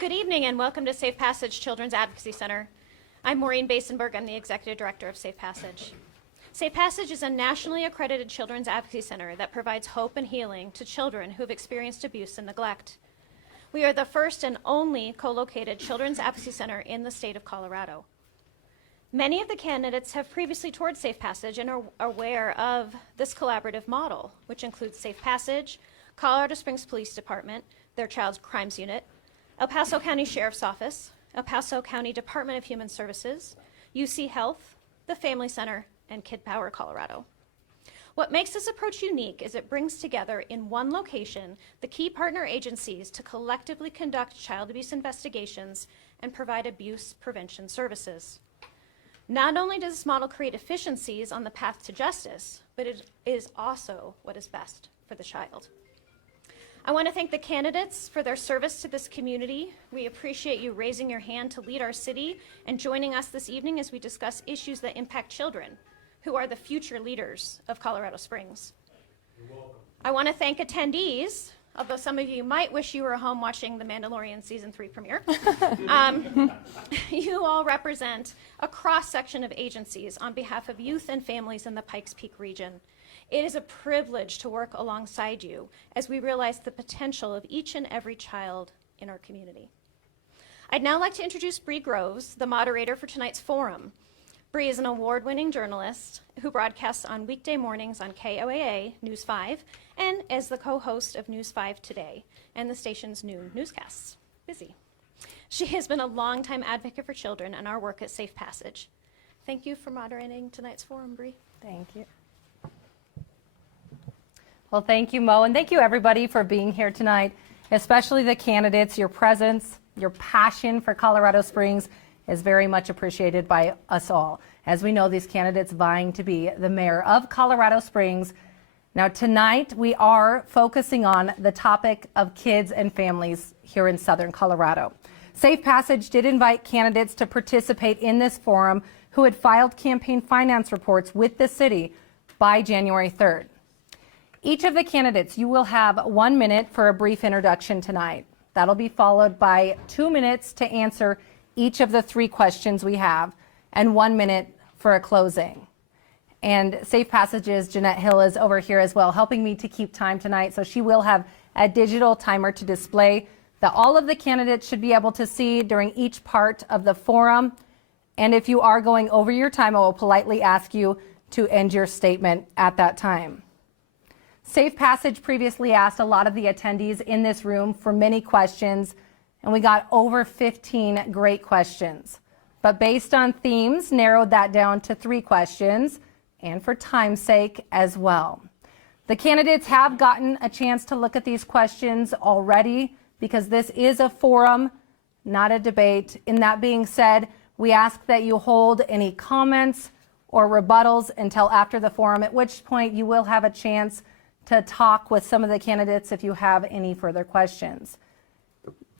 Good evening and welcome to Safe Passage Children's Advocacy Center. I'm Maureen Basenberg. I'm the Executive Director of Safe Passage. Safe Passage is a nationally accredited children's advocacy center that provides hope and healing to children who have experienced abuse and neglect. We are the first and only co-located children's advocacy center in the state of Colorado. Many of the candidates have previously toured Safe Passage and are aware of this collaborative model, which includes Safe Passage, Colorado Springs Police Department, their Child Crimes Unit, El Paso County Sheriff's Office, El Paso County Department of Human Services, UC Health, the Family Center, and Kid Power Colorado. What makes this approach unique is it brings together in one location the key partner agencies to collectively conduct child abuse investigations and provide abuse prevention services. Not only does this model create efficiencies on the path to justice, but it is also what is best for the child. I want to thank the candidates for their service to this community. We appreciate you raising your hand to lead our city and joining us this evening as we discuss issues that impact children, who are the future leaders of Colorado Springs. You're welcome. I want to thank attendees, although some of you might wish you were home watching The Mandalorian Season 3 premiere. You all represent a cross-section of agencies on behalf of youth and families in the Pikes Peak region. It is a privilege to work alongside you as we realize the potential of each and every child in our community. I'd now like to introduce Bree Groves, the moderator for tonight's forum. Bree is an award-winning journalist who broadcasts on weekday mornings on KOAA News 5 and is the co-host of News 5 Today and the station's noon newscasts. Busy. She has been a longtime advocate for children and our work at Safe Passage. Thank you for moderating tonight's forum, Bree. Thank you. Well, thank you, Mo, and thank you, everybody, for being here tonight, especially the candidates. Your presence, your passion for Colorado Springs is very much appreciated by us all. As we know, these candidates vying to be the mayor of Colorado Springs. Now, tonight, we are focusing on the topic of kids and families here in Southern Colorado. Safe Passage did invite candidates to participate in this forum who had filed campaign finance reports with the city by January 3rd. Each of the candidates, you will have 1 minute for a brief introduction tonight. That'll be followed by 2 minutes to answer each of the 3 questions we have, and 1 minute for a closing. And Safe Passage's Jeanette Hill is over here as well, helping me to keep time tonight. So she will have a digital timer to display that all of the candidates should be able to see during each part of the forum. And if you are going over your time, I will politely ask you to end your statement at that time. Safe Passage previously asked a lot of the attendees in this room for many questions, and we got over 15 great questions. But based on themes, narrowed that down to 3 questions, and for time's sake as well. The candidates have gotten a chance to look at these questions already because this is a forum, not a debate. In that being said, we ask that you hold any comments or rebuttals until after the forum, at which point you will have a chance to talk with some of the candidates if you have any further questions.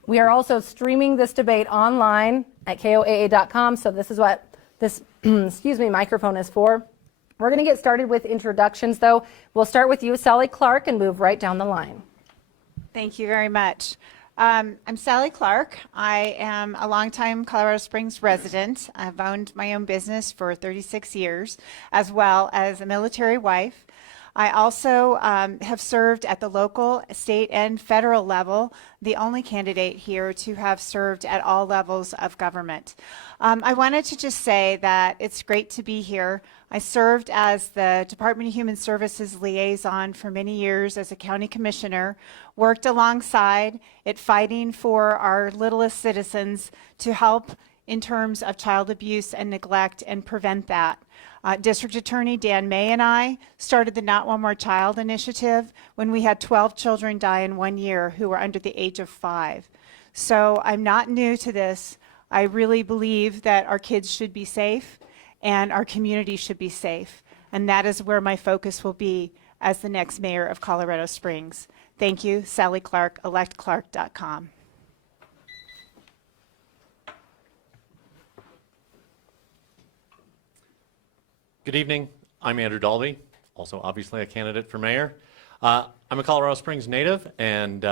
We are also streaming this debate online at KOAA.com, so this is what this microphone is for. We're going to get started with introductions, though. We'll start with you, Sally Clark, and move right down the line. Thank you very much. I'm Sally Clark. I am a longtime Colorado Springs resident. I've owned my own business for 36 years, as well as a military wife. I also have served at the local, state, and federal level, the only candidate here to have served at all levels of government. I wanted to just say that it's great to be here. I served as the Department of Human Services liaison for many years as a county commissioner, worked alongside it fighting for our littlest citizens to help in terms of child abuse and neglect and prevent that. District Attorney Dan May and I started the Not One More Child initiative when we had 12 children die in 1 year who were under the age of 5. So I'm not new to this. I really believe that our kids should be safe and our community should be safe. And that is where my focus will be as the next mayor of Colorado Springs. Thank you, Sally Clark, electclark.com. Good evening. I'm Andrew Dalby, also obviously a candidate for mayor. I'm a Colorado Springs native and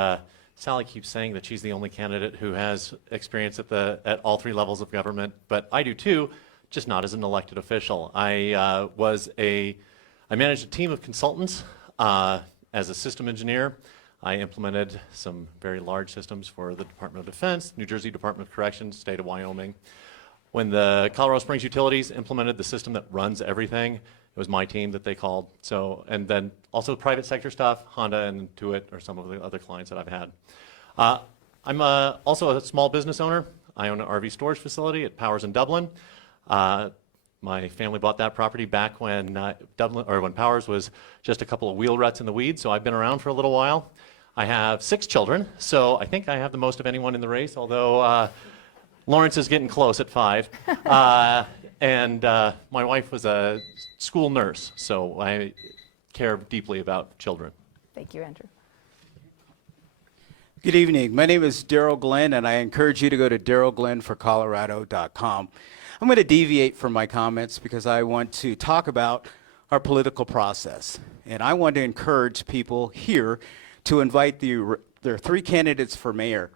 Sally keeps saying that she's the only candidate who has experience at all three levels of government, but I do too, just not as an elected official. I managed a team of consultants as a system engineer. I implemented some very large systems for the Department of Defense, New Jersey Department of Corrections, state of Wyoming. When the Colorado Springs Utilities implemented the system that runs everything, it was my team that they called. So, and then also private sector stuff, Honda and Intuit are some of the other clients that I've had. I'm also a small business owner. I own an RV storage facility at Powers in Dublin. My family bought that property back when when Powers was just a couple of wheel ruts in the weeds, so I've been around for a little while. I have 6 children, so I think I have the most of anyone in the race, although Lawrence is getting close at 5. And my wife was a school nurse, so I care deeply about children. Thank you, Andrew. Good evening. My name is Daryl Glenn, and I encourage you to go to darylglennforcolorado.com. I'm going to deviate from my comments because I want to talk about our political process. And I want to encourage people here to invite there are 3 candidates for mayor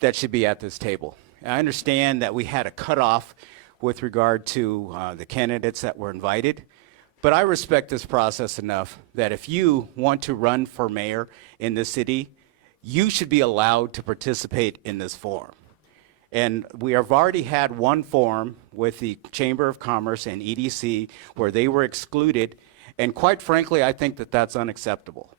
that should be at this table. And I understand that we had a cutoff with regard to the candidates that were invited, but I respect this process enough that if you want to run for mayor in this city, you should be allowed to participate in this forum. And we have already had one forum with the Chamber of Commerce and EDC where they were excluded, and quite frankly, I think that that's unacceptable.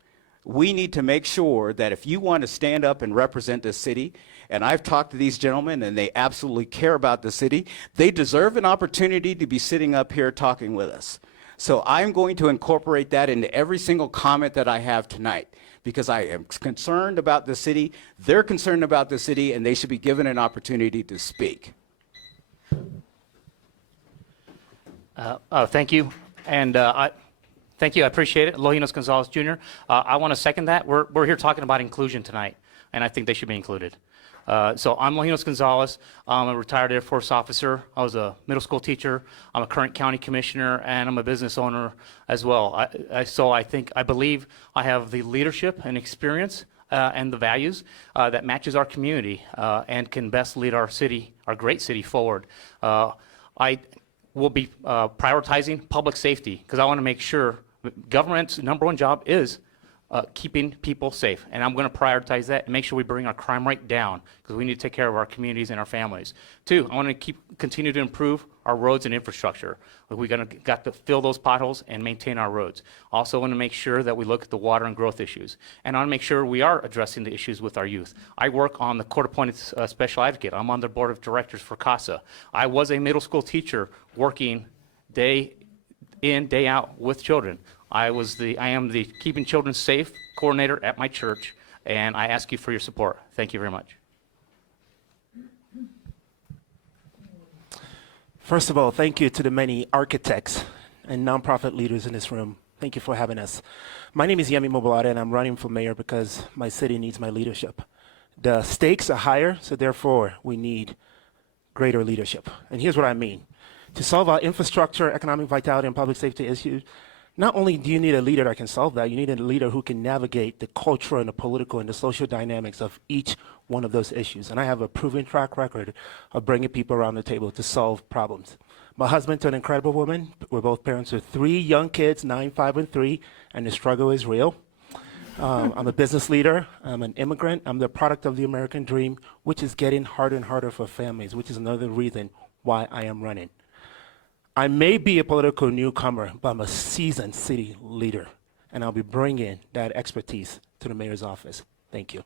We need to make sure that if you want to stand up and represent the city, and I've talked to these gentlemen and they absolutely care about the city, they deserve an opportunity to be sitting up here talking with us. So I'm going to incorporate that into every single comment that I have tonight, because I am concerned about the city, they're concerned about the city, and they should be given an opportunity to speak. Thank you. And thank you. I appreciate it. Lojinos Gonzalez Jr. I want to second that. We're here talking about inclusion tonight, and I think they should be included. So I'm Lojinos Gonzalez. I'm a retired Air Force officer. I was a middle school teacher. I'm a current county commissioner, and I'm a business owner as well. I believe I have the leadership and experience and the values that matches our community and can best lead our city, our great city, forward. I will be prioritizing public safety because I want to make sure government's #1 job is keeping people safe, and I'm going to prioritize that and make sure we bring our crime rate down because we need to take care of our communities and our families. 2, I want to continue to improve our roads and infrastructure. We got to fill those potholes and maintain our roads. Also want to make sure that we look at the water and growth issues, and I want to make sure we are addressing the issues with our youth. I work on the court-appointed special advocate. I'm on the board of directors for KOAA. I was a middle school teacher working day in, day out with children. I am the Keeping Children Safe coordinator at my church, and I ask you for your support. Thank you very much. First of all, thank you to the many architects and nonprofit leaders in this room. Thank you for having us. My name is Yemi Mobolade, and I'm running for mayor because my city needs my leadership. The stakes are higher, so therefore we need greater leadership. And here's what I mean. To solve our infrastructure, economic vitality, and public safety issues, not only do you need a leader that can solve that, you need a leader who can navigate the cultural and the political and the social dynamics of each one of those issues. And I have a proven track record of bringing people around the table to solve problems. My husband's an incredible woman. We're both parents of 3 young kids, 9, 5, and 3, and the struggle is real. I'm a business leader. I'm an immigrant. I'm the product of the American dream, which is getting harder and harder for families, which is another reason why I am running. I may be a political newcomer, but I'm a seasoned city leader, and I'll be bringing that expertise to the mayor's office. Thank you.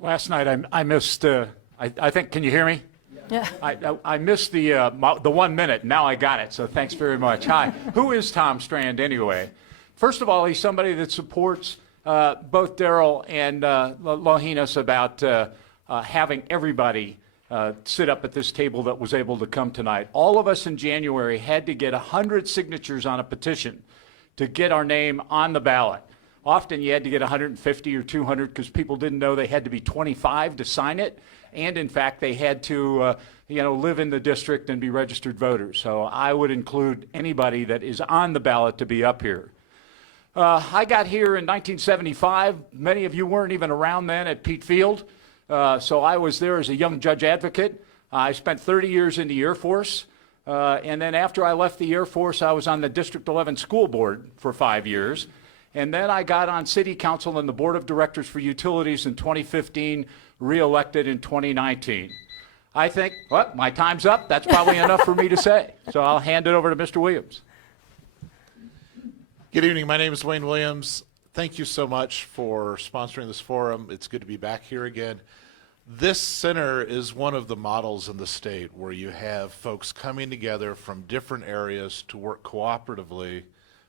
Last night I missed, I think, can you hear me? Yeah. I missed the 1 minute. Now I got it, so thanks very much. Hi. Who is Tom Strand anyway? First of all, he's somebody that supports both Daryl and Lojinos about having everybody sit up at this table that was able to come tonight. All of us in January had to get 100 signatures on a petition to get our name on the ballot. Often you had to get 150 or 200 because people didn't know they had to be 25 to sign it. And in fact, they had to live in the district and be registered voters. So I would include anybody that is on the ballot to be up here. I got here in 1975. Many of you weren't even around then at Pete Field. So I was there as a young judge advocate. I spent 30 years in the Air Force. And then after I left the Air Force, I was on the District 11 school board for 5 years. And then I got on city council and the board of directors for utilities in 2015, reelected in 2019. I think, well, my time's up. That's probably enough for me to say. So I'll hand it over to Mr. Williams. Good evening. My name is Wayne Williams. Thank you so much for sponsoring this forum. It's good to be back here again. This center is one of the models in the state where you have folks coming together from different areas to work cooperatively,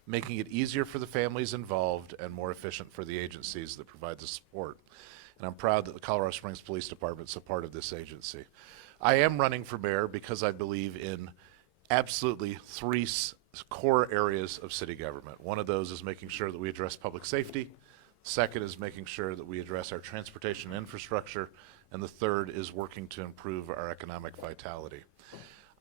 making it easier for the families involved and more efficient for the agencies that provide the support. And I'm proud that the Colorado Springs Police Department is a part of this agency. I am running for mayor because I believe in absolutely three core areas of city government. One of those is making sure that we address public safety. Second is making sure that we address our transportation infrastructure. And the third is working to improve our economic vitality.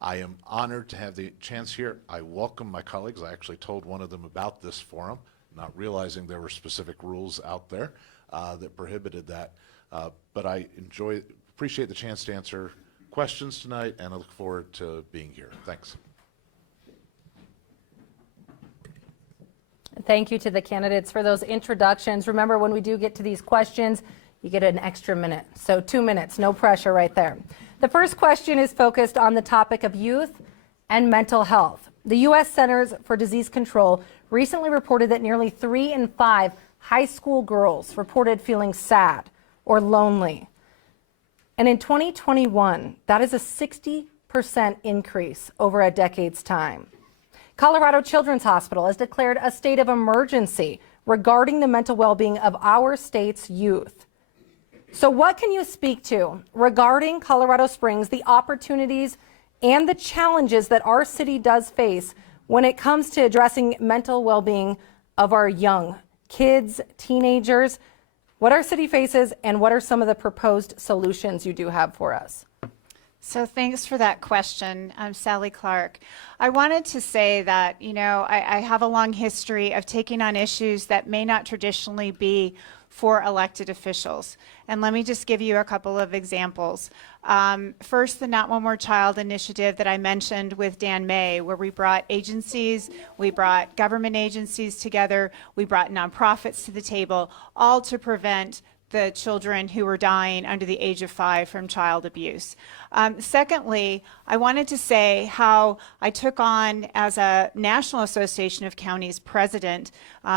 I am honored to have the chance here. I welcome my colleagues. I actually told one of them about this forum, not realizing there were specific rules out there that prohibited that. But I appreciate the chance to answer questions tonight, and I look forward to being here. Thanks. Thank you to the candidates for those introductions. Remember, when we do get to these questions, you get an extra minute. So 2 minutes, no pressure right there. The first question is focused on the topic of youth and mental health. The U.S. Centers for Disease Control recently reported that nearly 3 in 5 high school girls reported feeling sad or lonely. And in 2021, that is a 60% increase over a decade's time. Colorado Children's Hospital has declared a state of emergency regarding the mental well-being of our state's youth. So what can you speak to regarding Colorado Springs, the opportunities and the challenges that our city does face when it comes to addressing mental well-being of our young kids, teenagers? What our city faces, and what are some of the proposed solutions you do have for us? So thanks for that question. I'm Sally Clark. I wanted to say that, I have a long history of taking on issues that may not traditionally be for elected officials. And let me just give you a couple of examples. First, the Not One More Child initiative that I mentioned with Dan May, where we brought agencies, we brought government agencies together, we brought nonprofits to the table, all to prevent the children who were dying under the age of 5 from child abuse. Secondly, I wanted to say how I took on, as a National Association of Counties president,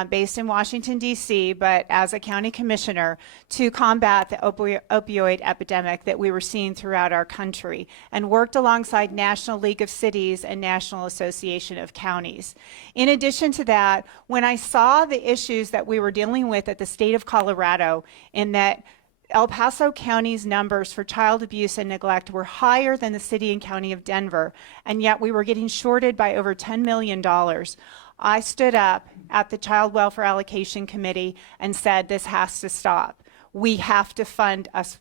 based in Washington, D.C., but as a county commissioner, to combat the opioid epidemic that we were seeing throughout our country, and worked alongside National League of Cities and National Association of Counties. In addition to that, when I saw the issues that we were dealing with at the state of Colorado, in that El Paso County's numbers for child abuse and neglect were higher than the city and county of Denver, and yet we were getting shorted by over $10 million. I stood up at the Child Welfare Allocation Committee and said, this has to stop. We have to fund us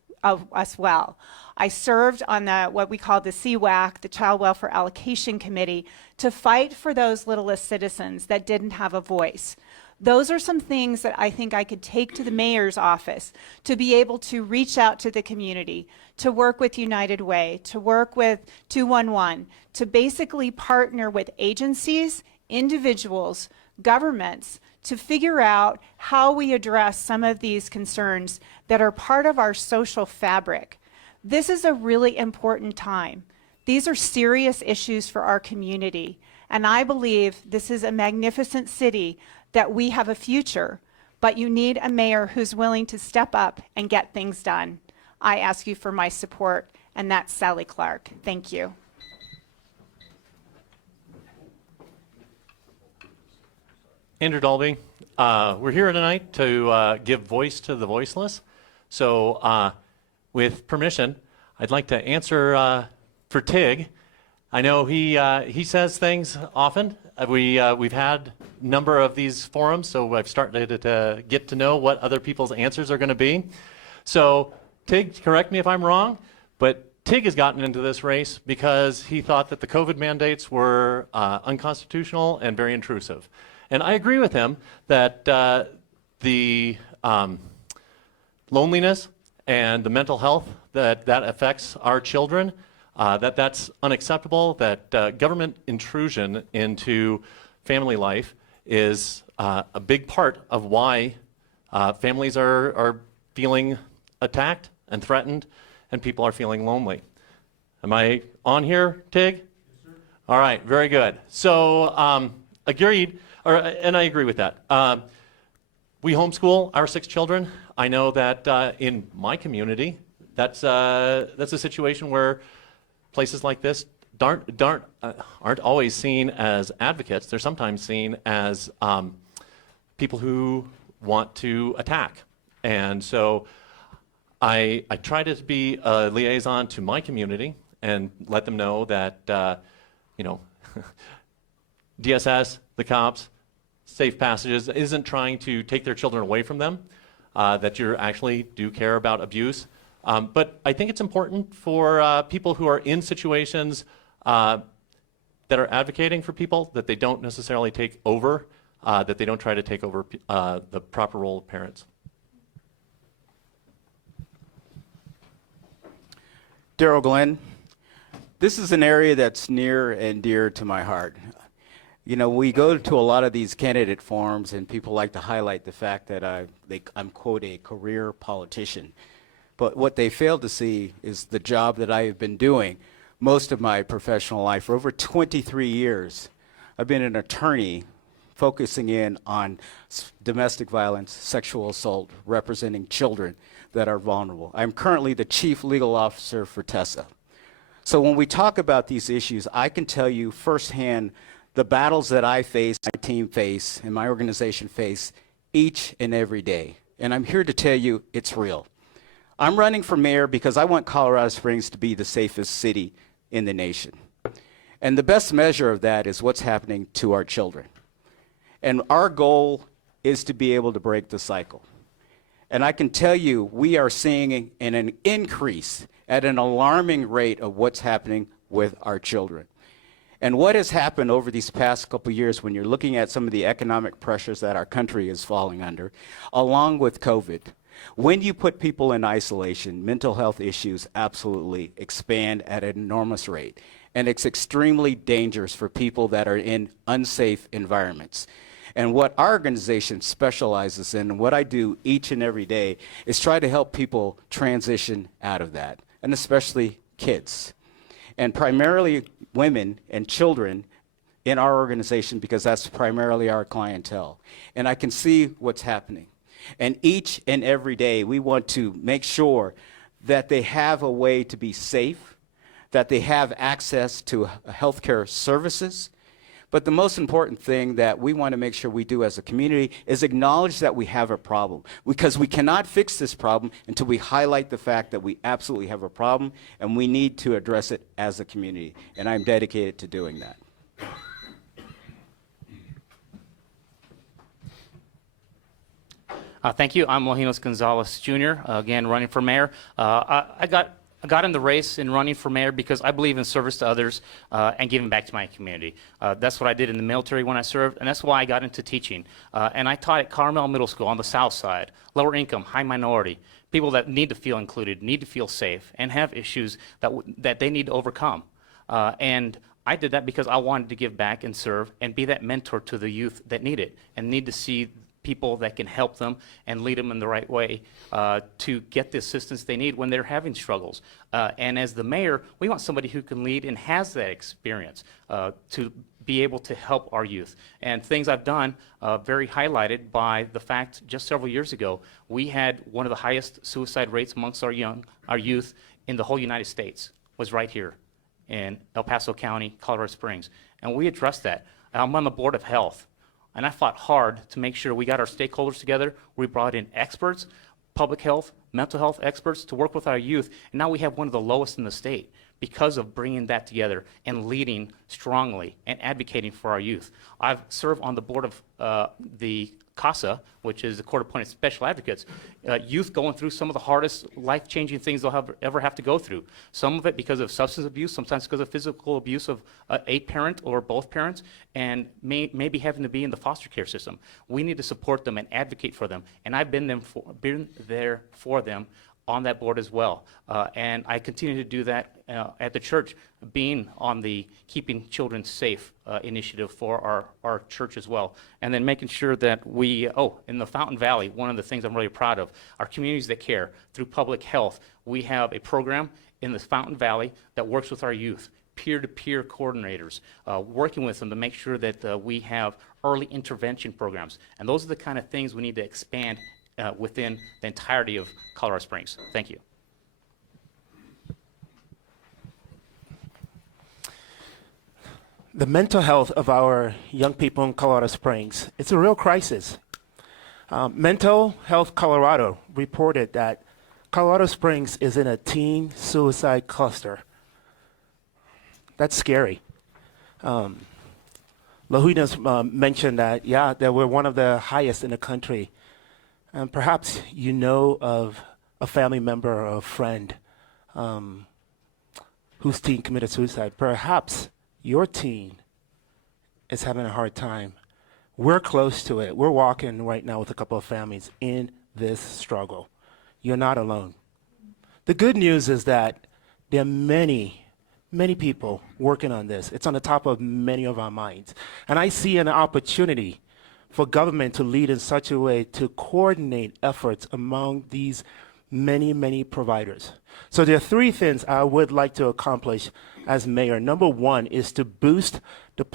well. I served on what we call the CWAC, the Child Welfare Allocation Committee, to fight for those littlest citizens that didn't have a voice. Those are some things that I think I could take to the mayor's office to be able to reach out to the community, to work with United Way, to work with 211, to basically partner with agencies, individuals, governments, to figure out how we address some of these concerns that are part of our social fabric. This is a really important time. These are serious issues for our community, and I believe this is a magnificent city that we have a future, but you need a mayor who's willing to step up and get things done. I ask you for my support, and that's Sally Clark. Thank you. Andrew Dalby, we're here tonight to give voice to the voiceless. So with permission, I'd like to answer for Tig. I know he says things often. We've had a number of these forums, so I've started to get to know what other people's answers are going to be. So Tig, correct me if I'm wrong, but Tig has gotten into this race because he thought that the COVID mandates were unconstitutional and very intrusive. And I agree with him that the loneliness and the mental health that affects our children, that's unacceptable, that government intrusion into family life is a big part of why families are feeling attacked and threatened, and people are feeling lonely. Am I on here, Tig? Yes, sir. All right, very good. So agreed, and I agree with that. We homeschool our 6 children. I know that in my community, that's a situation where places like this aren't always seen as advocates. They're sometimes seen as people who want to attack. And so I try to be a liaison to my community and let them know that, DSS, the cops, Safe Passages isn't trying to take their children away from them, that you actually do care about abuse. But I think it's important for people who are in situations that are advocating for people that they don't necessarily take over, that they don't try to take over the proper role of parents. Daryl Glenn, this is an area that's near and dear to my heart. You know, we go to a lot of these candidate forums and people like to highlight the fact that I'm, quote, a career politician. But what they fail to see is the job that I have been doing most of my professional life. For over 23 years, I've been an attorney focusing in on domestic violence, sexual assault, representing children that are vulnerable. I'm currently the chief legal officer for TESA. So when we talk about these issues, I can tell you firsthand the battles that I face, my team face, and my organization face each and every day. And I'm here to tell you it's real. I'm running for mayor because I want Colorado Springs to be the safest city in the nation. And the best measure of that is what's happening to our children. And our goal is to be able to break the cycle. And I can tell you we are seeing an increase at an alarming rate of what's happening with our children. And what has happened over these past couple of years when you're looking at some of the economic pressures that our country is falling under, along with COVID, when you put people in isolation, mental health issues absolutely expand at an enormous rate. And it's extremely dangerous for people that are in unsafe environments. And what our organization specializes in, and what I do each and every day, is try to help people transition out of that, and especially kids. And primarily women and children in our organization, because that's primarily our clientele. And I can see what's happening. And each and every day, we want to make sure that they have a way to be safe, that they have access to healthcare services. But the most important thing that we want to make sure we do as a community is acknowledge that we have a problem, because we cannot fix this problem until we highlight the fact that we absolutely have a problem and we need to address it as a community. And I'm dedicated to doing that. Thank you. I'm Lojinos Gonzalez Jr., again, running for mayor. I got in the race in running for mayor because I believe in service to others and giving back to my community. That's what I did in the military when I served, and that's why I got into teaching. And I taught at Carmel Middle School on the south side, lower income, high minority, people that need to feel included, need to feel safe, and have issues that they need to overcome. And I did that because I wanted to give back and serve and be that mentor to the youth that need it and need to see people that can help them and lead them in the right way to get the assistance they need when they're having struggles. And as the mayor, we want somebody who can lead and has that experience to be able to help our youth. And things I've done very highlighted by the fact just several years ago, we had one of the highest suicide rates amongst our youth in the whole United States was right here in El Paso County, Colorado Springs. And we addressed that. I'm on the Board of Health. And I fought hard to make sure we got our stakeholders together. We brought in experts, public health, mental health experts to work with our youth. And now we have one of the lowest in the state because of bringing that together and leading strongly and advocating for our youth. I've served on the board of the KOAA, which is the court-appointed special advocates, youth going through some of the hardest life-changing things they'll ever have to go through. Some of it because of substance abuse, sometimes because of physical abuse of a parent or both parents, and maybe having to be in the foster care system. We need to support them and advocate for them, and I've been there for them on that board as well. And I continue to do that at the church, being on the Keeping Children Safe initiative for our church as well. And then making sure that we, in the Fountain Valley, one of the things I'm really proud of, our communities that care, through public health, we have a program in the Fountain Valley that works with our youth, peer-to-peer coordinators, working with them to make sure that we have early intervention programs. And those are the kind of things we need to expand within the entirety of Colorado Springs. Thank you. The mental health of our young people in Colorado Springs, it's a real crisis. Mental Health Colorado reported that Colorado Springs is in a teen suicide cluster. That's scary. Lahuina's mentioned that, that we're one of the highest in the country. And perhaps you know of a family member or a friend whose teen committed suicide. Perhaps your teen is having a hard time. We're close to it. We're walking right now with a couple of families in this struggle. You're not alone. The good news is that there are many people working on this. It's on the top of many of our minds. And I see an opportunity for government to lead in such a way to coordinate efforts among these many providers. So there are three things I would like to accomplish as mayor. Number one is to boost the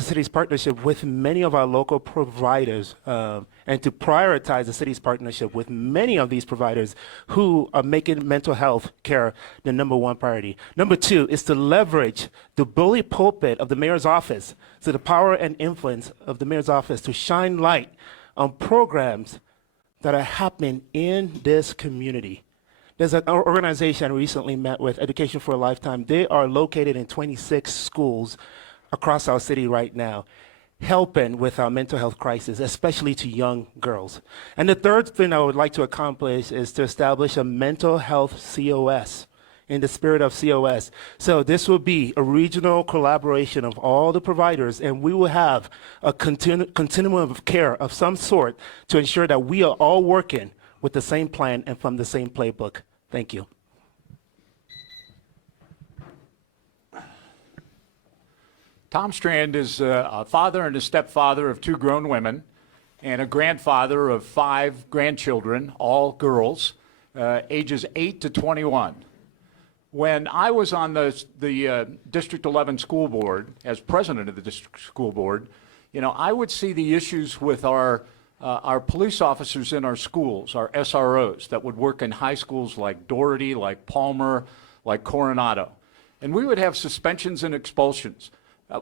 city's partnership with many of our local providers, and to prioritize the city's partnership with many of these providers who are making mental health care the number one priority. Number two is to leverage the bully pulpit of the mayor's office, so the power and influence of the mayor's office to shine light on programs that are happening in this community. There's an organization I recently met with, Education for a Lifetime. They are located in 26 schools across our city right now, helping with our mental health crisis, especially to young girls. And the third thing I would like to accomplish is to establish a mental health COS, in the spirit of COS. So this will be a regional collaboration of all the providers, and we will have a continuum of care of some sort to ensure that we are all working with the same plan and from the same playbook. Thank you. Tom Strand is a father and a stepfather of 2 grown women and a grandfather of 5 grandchildren, all girls, ages 8 to 21. When I was on the District 11 school board, as president of the district school board, I would see the issues with our police officers in our schools, our SROs that would work in high schools like Doherty, like Palmer, like Coronado. And we would have suspensions and expulsions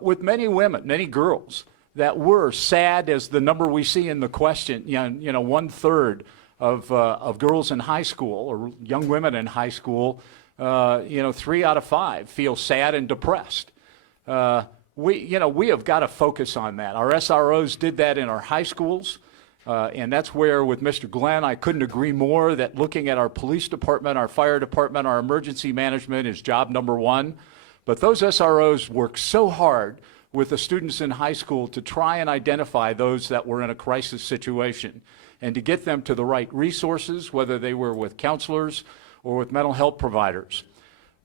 with many women, many girls that were sad as the number we see in the question, 1/3 of girls in high school or young women in high school, 3 out of 5 feel sad and depressed. We have got to focus on that. Our SROs did that in our high schools. And that's where, with Mr. Glenn, I couldn't agree more that looking at our police department, our fire department, our emergency management is job number one. But those SROs work so hard with the students in high school to try and identify those that were in a crisis situation and to get them to the right resources, whether they were with counselors or with mental health providers.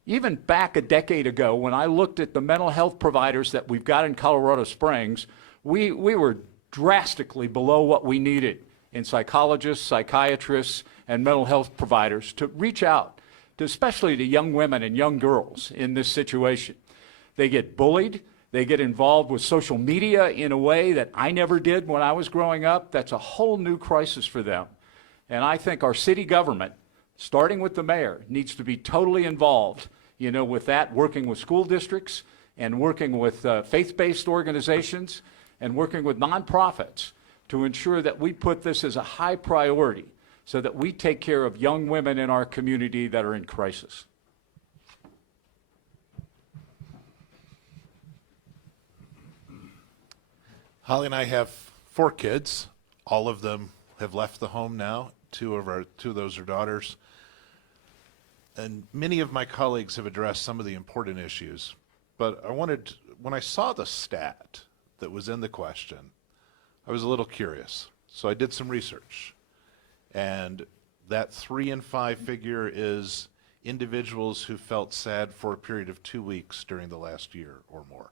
Even back a decade ago, when I looked at the mental health providers that we've got in Colorado Springs, we were drastically below what we needed in psychologists, psychiatrists, and mental health providers to reach out, especially to young women and young girls in this situation. They get bullied. They get involved with social media in a way that I never did when I was growing up. That's a whole new crisis for them. And I think our city government, starting with the mayor, needs to be totally involved, with that, working with school districts and working with faith-based organizations and working with nonprofits to ensure that we put this as a high priority so that we take care of young women in our community that are in crisis. Holly and I have 4 kids. All of them have left the home now. Two of those are daughters. And many of my colleagues have addressed some of the important issues. But when I saw the stat that was in the question, I was a little curious. So I did some research. And that 3 and 5 figure is individuals who felt sad for a period of 2 weeks during the last year or more.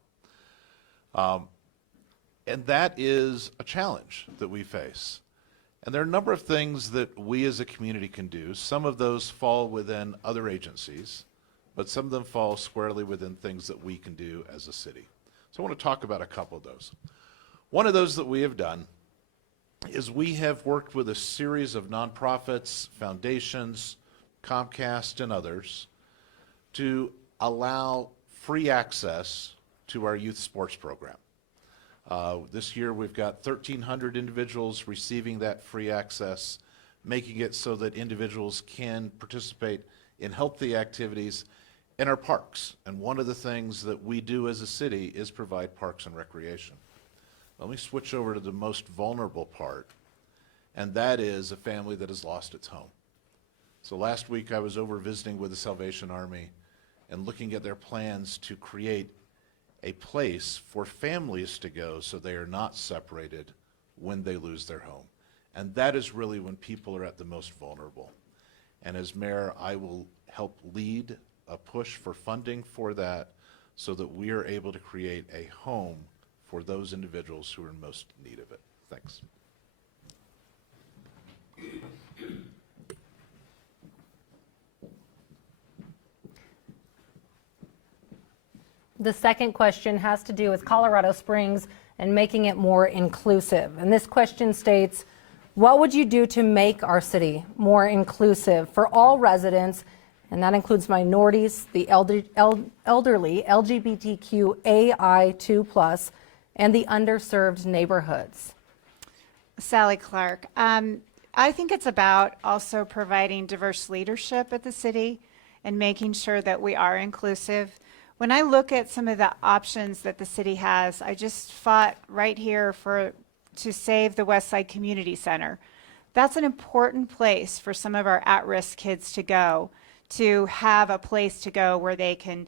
And that is a challenge that we face. And there are a number of things that we as a community can do. Some of those fall within other agencies, but some of them fall squarely within things that we can do as a city. So I want to talk about a couple of those. One of those that we have done is we have worked with a series of nonprofits, foundations, Comcast, and others to allow free access to our youth sports program. This year we've got 1,300 individuals receiving that free access, making it so that individuals can participate in healthy activities in our parks. And one of the things that we do as a city is provide parks and recreation. Let me switch over to the most vulnerable part, and that is a family that has lost its home. So last week I was over visiting with the Salvation Army and looking at their plans to create a place for families to go so they are not separated when they lose their home. And that is really when people are at the most vulnerable. And as mayor, I will help lead a push for funding for that so that we are able to create a home for those individuals who are in most need of it. Thanks. The second question has to do with Colorado Springs and making it more inclusive. And this question states, what would you do to make our city more inclusive for all residents, and that includes minorities, the elderly, LGBTQAI2+, and the underserved neighborhoods? Sally Clark. I think it's about also providing diverse leadership at the city and making sure that we are inclusive. When I look at some of the options that the city has, I just fought right here to save the Westside Community Center. That's an important place for some of our at-risk kids to go, to have a place to go where they can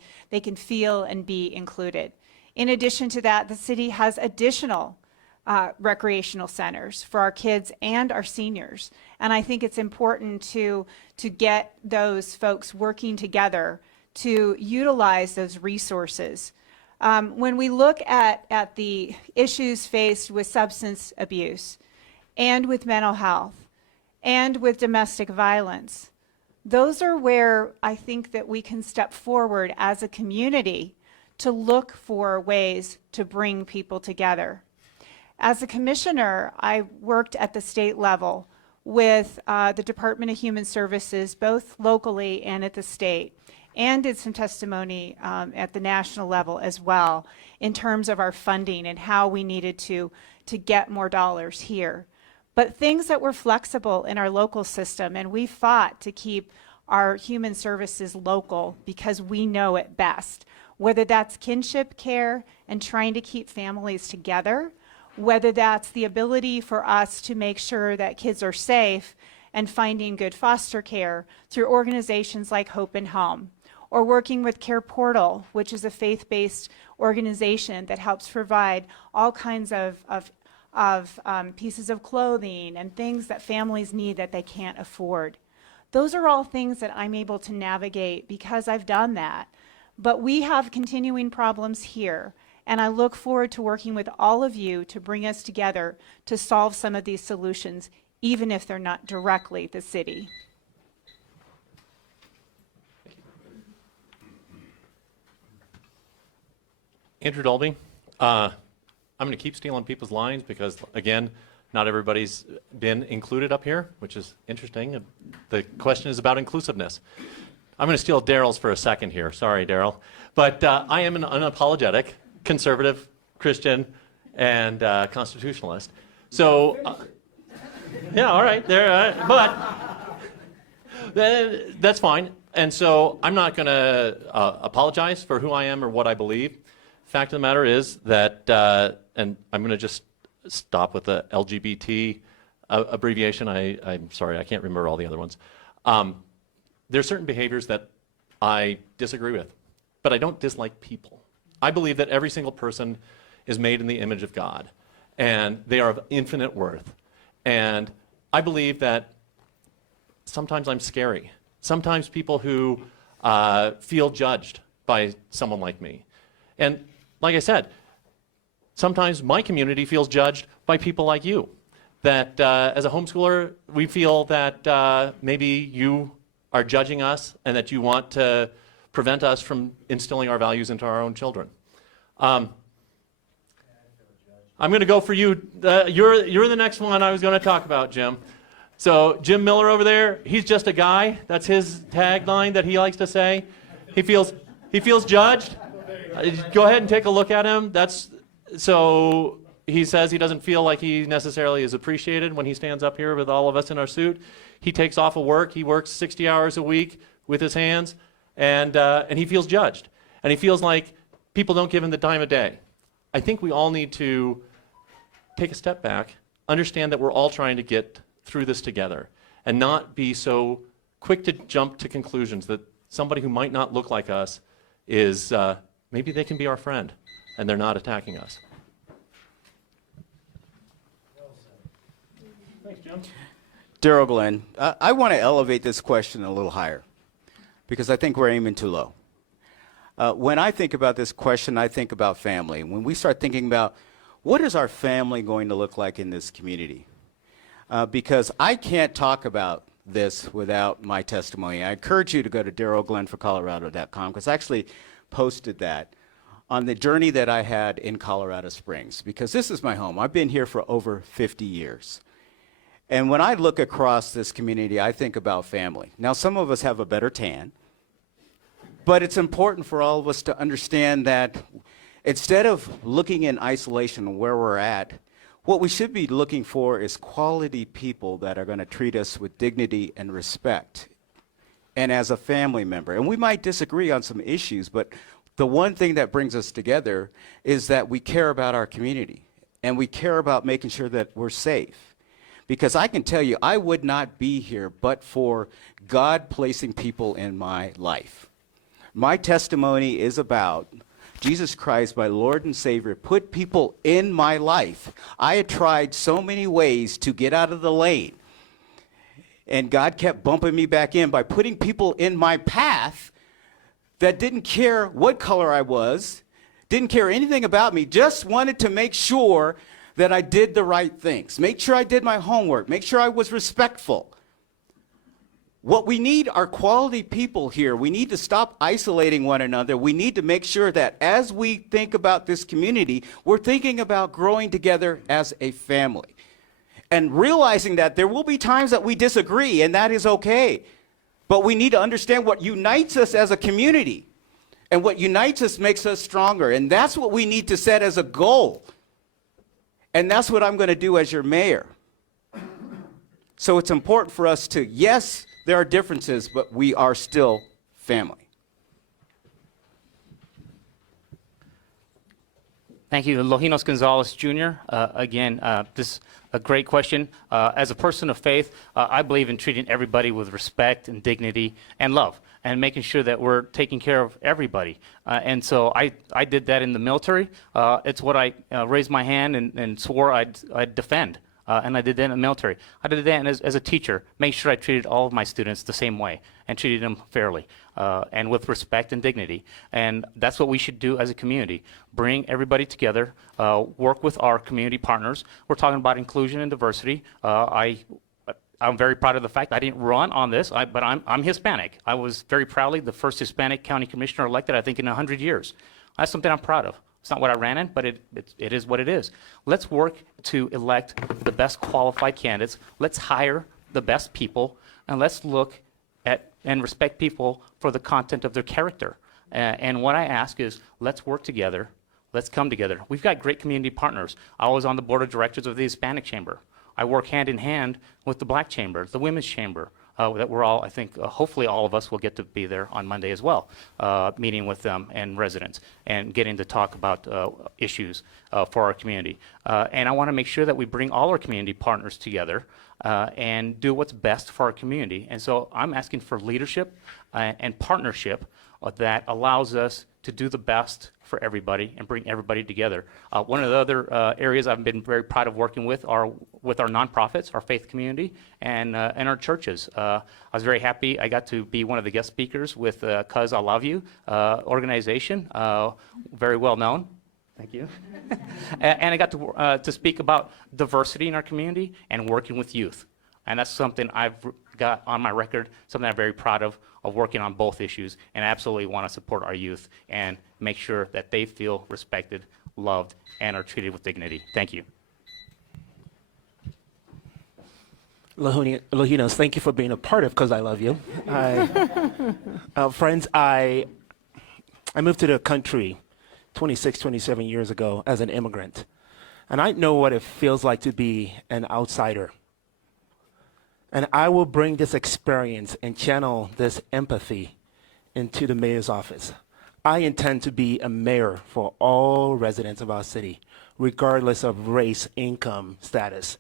feel and be included. In addition to that, the city has additional recreational centers for our kids and our seniors. And I think it's important to get those folks working together to utilize those resources. When we look at the issues faced with substance abuse and with mental health and with domestic violence, those are where I think that we can step forward as a community to look for ways to bring people together. As a commissioner, I worked at the state level with the Department of Human Services, both locally and at the state, and did some testimony at the national level as well in terms of our funding and how we needed to get more dollars here. But things that were flexible in our local system, and we fought to keep our human services local because we know it best, whether that's kinship care and trying to keep families together, whether that's the ability for us to make sure that kids are safe and finding good foster care through organizations like Hope and Home, or working with Care Portal, which is a faith-based organization that helps provide all kinds of pieces of clothing and things that families need that they can't afford. Those are all things that I'm able to navigate because I've done that. But we have continuing problems here, and I look forward to working with all of you to bring us together to solve some of these solutions, even if they're not directly the city. Andrew Dolby. I'm going to keep stealing people's lines because, again, not everybody's been included up here, which is interesting. The question is about inclusiveness. I'm going to steal Daryl's for a second here. Sorry, Daryl. But I am an unapologetic conservative, Christian, and constitutionalist. So, yeah, all right, there. But that's fine. And so I'm not going to apologize for who I am or what I believe. Fact of the matter is that, and I'm going to just stop with the LGBT abbreviation. I'm sorry, I can't remember all the other ones. There are certain behaviors that I disagree with, but I don't dislike people. I believe that every single person is made in the image of God, and they are of infinite worth. And I believe that sometimes I'm scary. Sometimes people who feel judged by someone like me. And like I said, sometimes my community feels judged by people like you. That as a homeschooler, we feel that maybe you are judging us and that you want to prevent us from instilling our values into our own children. I'm going to go for you. You're the next one I was going to talk about, Jim. So Jim Miller over there, he's just a guy. That's his tagline that he likes to say. He feels judged. Go ahead and take a look at him. So he says he doesn't feel like he necessarily is appreciated when he stands up here with all of us in our suit. He takes off of work. He works 60 hours a week with his hands, and he feels judged. And he feels like people don't give him the time of day. I think we all need to take a step back, understand that we're all trying to get through this together, and not be so quick to jump to conclusions that somebody who might not look like us is, maybe they can be our friend, and they're not attacking us. Thanks, Jim. Daryl Glenn, I want to elevate this question a little higher because I think we're aiming too low. When I think about this question, I think about family. When we start thinking about what is our family going to look like in this community? Because I can't talk about this without my testimony. I encourage you to go to darylglennforcolorado.com because I actually posted that on the journey that I had in Colorado Springs because this is my home. I've been here for over 50 years. And when I look across this community, I think about family. Now, some of us have a better tan, but it's important for all of us to understand that instead of looking in isolation of where we're at, what we should be looking for is quality people that are going to treat us with dignity and respect and as a family member. And we might disagree on some issues, but the one thing that brings us together is that we care about our community and we care about making sure that we're safe. Because I can tell you, I would not be here but for God placing people in my life. My testimony is about Jesus Christ, my Lord and Savior, put people in my life. I had tried so many ways to get out of the lane. And God kept bumping me back in by putting people in my path that didn't care what color I was, didn't care anything about me, just wanted to make sure that I did the right things, make sure I did my homework, make sure I was respectful. What we need are quality people here. We need to stop isolating one another. We need to make sure that as we think about this community, we're thinking about growing together as a family. And realizing that there will be times that we disagree, and that is okay. But we need to understand what unites us as a community. And what unites us makes us stronger. And that's what we need to set as a goal. And that's what I'm going to do as your mayor. So it's important for us to, yes, there are differences, but we are still family. Thank you. Lojinos Gonzalez Jr. Again, this is a great question. As a person of faith, I believe in treating everybody with respect and dignity and love and making sure that we're taking care of everybody. And so I did that in the military. It's what I raised my hand and swore I'd defend. And I did that in the military. I did that as a teacher, make sure I treated all of my students the same way and treated them fairly and with respect and dignity. And that's what we should do as a community. Bring everybody together, work with our community partners. We're talking about inclusion and diversity. I'm very proud of the fact I didn't run on this, but I'm Hispanic. I was very proudly the first Hispanic county commissioner elected, I think, in 100 years. That's something I'm proud of. It's not what I ran in, but it is what it is. Let's work to elect the best qualified candidates. Let's hire the best people, and let's look at and respect people for the content of their character. And what I ask is, let's work together. Let's come together. We've got great community partners. I was on the board of directors of the Hispanic Chamber. I work hand in hand with the Black Chamber, the Women's Chamber, that we're all, I think, hopefully all of us will get to be there on Monday as well, meeting with them and residents and getting to talk about issues for our community. And I want to make sure that we bring all our community partners together and do what's best for our community. And so I'm asking for leadership and partnership that allows us to do the best for everybody and bring everybody together. One of the other areas I've been very proud of working with are with our nonprofits, our faith community, and our churches. I was very happy I got to be one of the guest speakers with Cuz I Love You organization, very well known. Thank you. And I got to speak about diversity in our community and working with youth. And that's something I've got on my record, something I'm very proud of working on both issues, and I absolutely want to support our youth and make sure that they feel respected, loved, and are treated with dignity. Thank you. Lohinos, thank you for being a part of 'Cause I Love You. Friends, I moved to the country 26, 27 years ago as an immigrant, and I know what it feels like to be an outsider. And I will bring this experience and channel this empathy into the mayor's office. I intend to be a mayor for all residents of our city, regardless of race, income, status,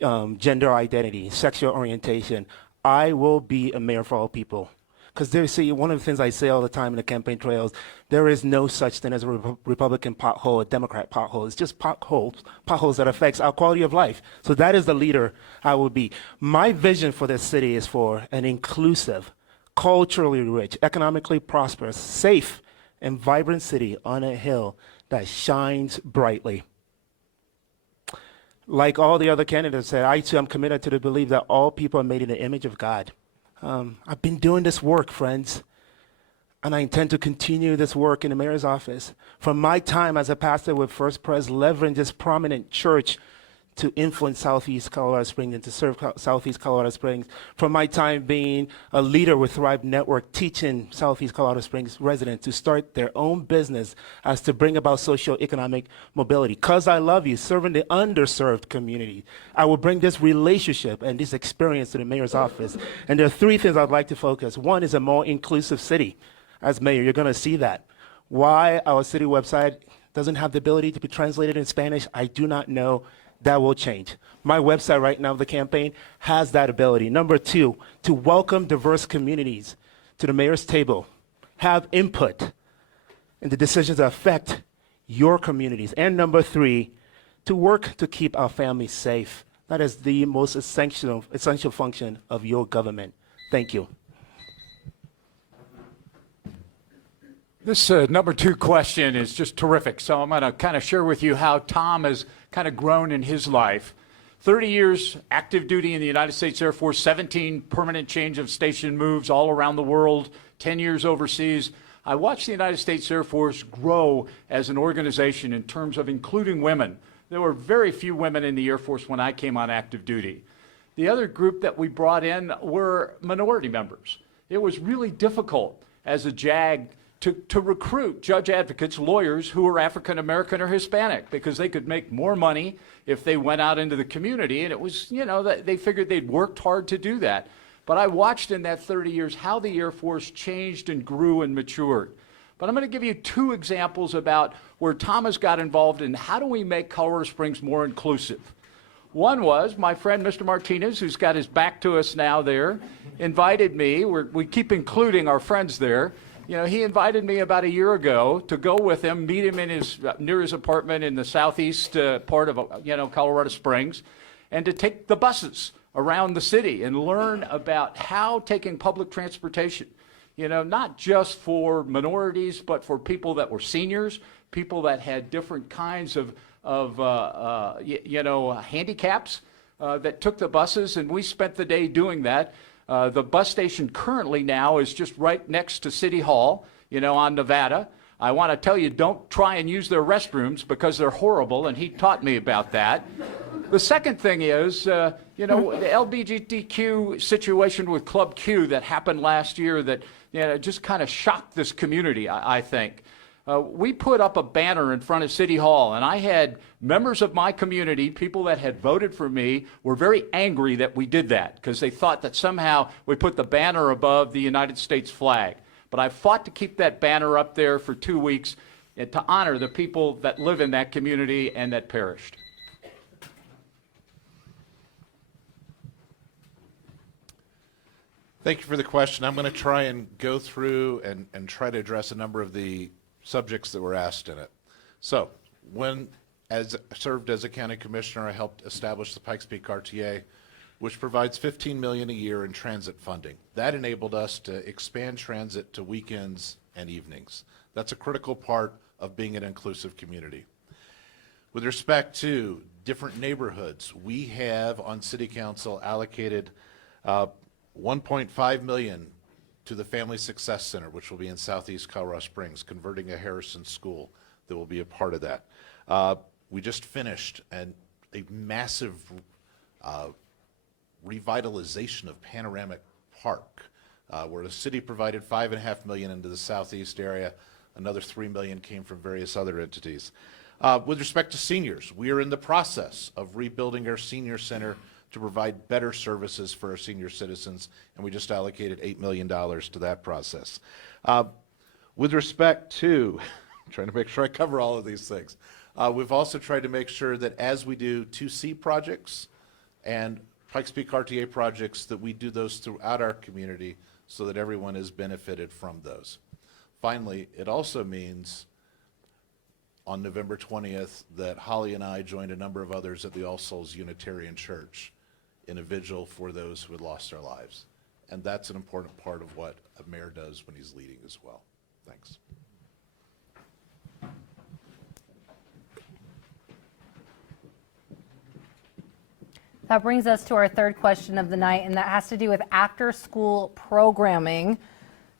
gender identity, sexual orientation. I will be a mayor for all people. Because see, one of the things I say all the time in the campaign trails, there is no such thing as a Republican pothole, a Democrat pothole. It's just potholes that affects our quality of life. So that is the leader I will be. My vision for this city is for an inclusive, culturally rich, economically prosperous, safe, and vibrant city on a hill that shines brightly. Like all the other candidates said, I too am committed to the belief that all people are made in the image of God. I've been doing this work, friends, and I intend to continue this work in the mayor's office. From my time as a pastor with First Pres, leveraging this prominent church to influence Southeast Colorado Springs and to serve Southeast Colorado Springs. From my time being a leader with Thrive Network, teaching Southeast Colorado Springs residents to start their own business as to bring about socioeconomic mobility. 'Cause I love you, serving the underserved community. I will bring this relationship and this experience to the mayor's office. And there are three things I'd like to focus. One is a more inclusive city. As mayor, you're going to see that. Why our city website doesn't have the ability to be translated in Spanish, I do not know. That will change. My website right now, the campaign, has that ability. Number two, to welcome diverse communities to the mayor's table, have input in the decisions that affect your communities. And number three, to work to keep our families safe. That is the most essential function of your government. Thank you. This number two question is just terrific. So I'm going to kind of share with you how Tom has kind of grown in his life. 30 years active duty in the United States Air Force, 17 permanent change of station moves all around the world, 10 years overseas. I watched the United States Air Force grow as an organization in terms of including women. There were very few women in the Air Force when I came on active duty. The other group that we brought in were minority members. It was really difficult as a JAG to recruit judge advocates, lawyers who are African American or Hispanic, because they could make more money if they went out into the community. And it was, you know, they figured they'd worked hard to do that. But I watched in that 30 years how the Air Force changed and grew and matured. But I'm going to give you two examples about where Thomas got involved in how do we make Colorado Springs more inclusive. One was my friend, Mr. Martinez, who's got his back to us now there, invited me. We keep including our friends there. You know, he invited me about a year ago to go with him, meet him in his near his apartment in the southeast part of Colorado Springs, and to take the buses around the city and learn about how taking public transportation, you know, not just for minorities, but for people that were seniors, people that had different kinds of handicaps that took the buses, and we spent the day doing that. The bus station currently now is just right next to City Hall, you know, on Nevada. I want to tell you, don't try and use their restrooms because they're horrible, and he taught me about that. The second thing is, the LGBTQ situation with Club Q that happened last year that, you know, just kind of shocked this community, I think. we put up a banner in front of City Hall, and I had members of my community, people that had voted for me, were very angry that we did that because they thought that somehow we put the banner above the United States flag. But I fought to keep that banner up there for 2 weeks to honor the people that live in that community and that perished. Thank you for the question. I'm going to try and go through and try to address a number of the subjects that were asked in it. So, when served as a county commissioner, I helped establish the Pikes Peak RTA, which provides $15 million a year in transit funding. That enabled us to expand transit to weekends and evenings. That's a critical part of being an inclusive community. With respect to different neighborhoods, we have on City Council allocated $1.5 million to the Family Success Center, which will be in Southeast Colorado Springs, converting a Harrison school that will be a part of that. We just finished a massive revitalization of Panoramic Park, where the city provided $5.5 million into the southeast area. Another $3 million came from various other entities. With respect to seniors, we are in the process of rebuilding our senior center to provide better services for our senior citizens, and we just allocated $8 million to that process. With respect to, trying to make sure I cover all of these things, we've also tried to make sure that as we do 2C projects and Pikes Peak RTA projects, that we do those throughout our community so that everyone is benefited from those. Finally, it also means on November 20th that Holly and I joined a number of others at the All Souls Unitarian Church in a vigil for those who had lost their lives. And that's an important part of what a mayor does when he's leading as well. Thanks. That brings us to our third question of the night, and that has to do with after-school programming.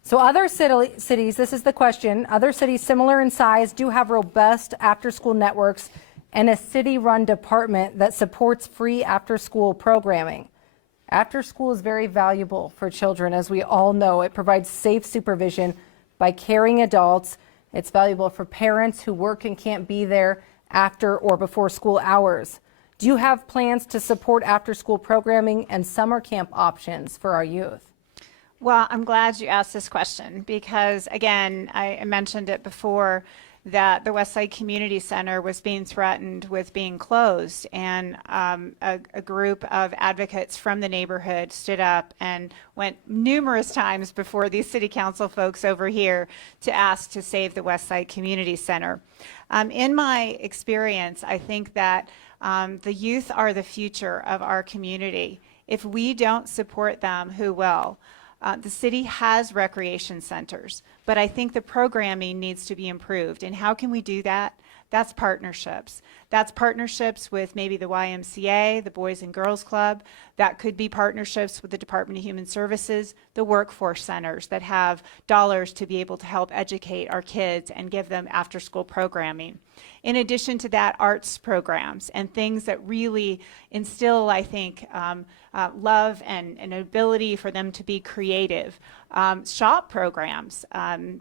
So other cities, this is the question, other cities similar in size do have robust after-school networks and a city-run department that supports free after-school programming. After school is very valuable for children, as we all know. It provides safe supervision by caring adults. It's valuable for parents who work and can't be there after or before school hours. Do you have plans to support after-school programming and summer camp options for our youth? Well, I'm glad you asked this question because, again, I mentioned it before that the Westside Community Center was being threatened with being closed, and a group of advocates from the neighborhood stood up and went numerous times before these city council folks over here to ask to save the Westside Community Center. In my experience, I think that the youth are the future of our community. If we don't support them, who will? The city has recreation centers, but I think the programming needs to be improved. And how can we do that? That's partnerships. That's partnerships with maybe the YMCA, the Boys and Girls Club. That could be partnerships with the Department of Human Services, the workforce centers that have dollars to be able to help educate our kids and give them after-school programming. In addition to that, arts programs and things that really instill, I think, love and an ability for them to be creative. Shop programs.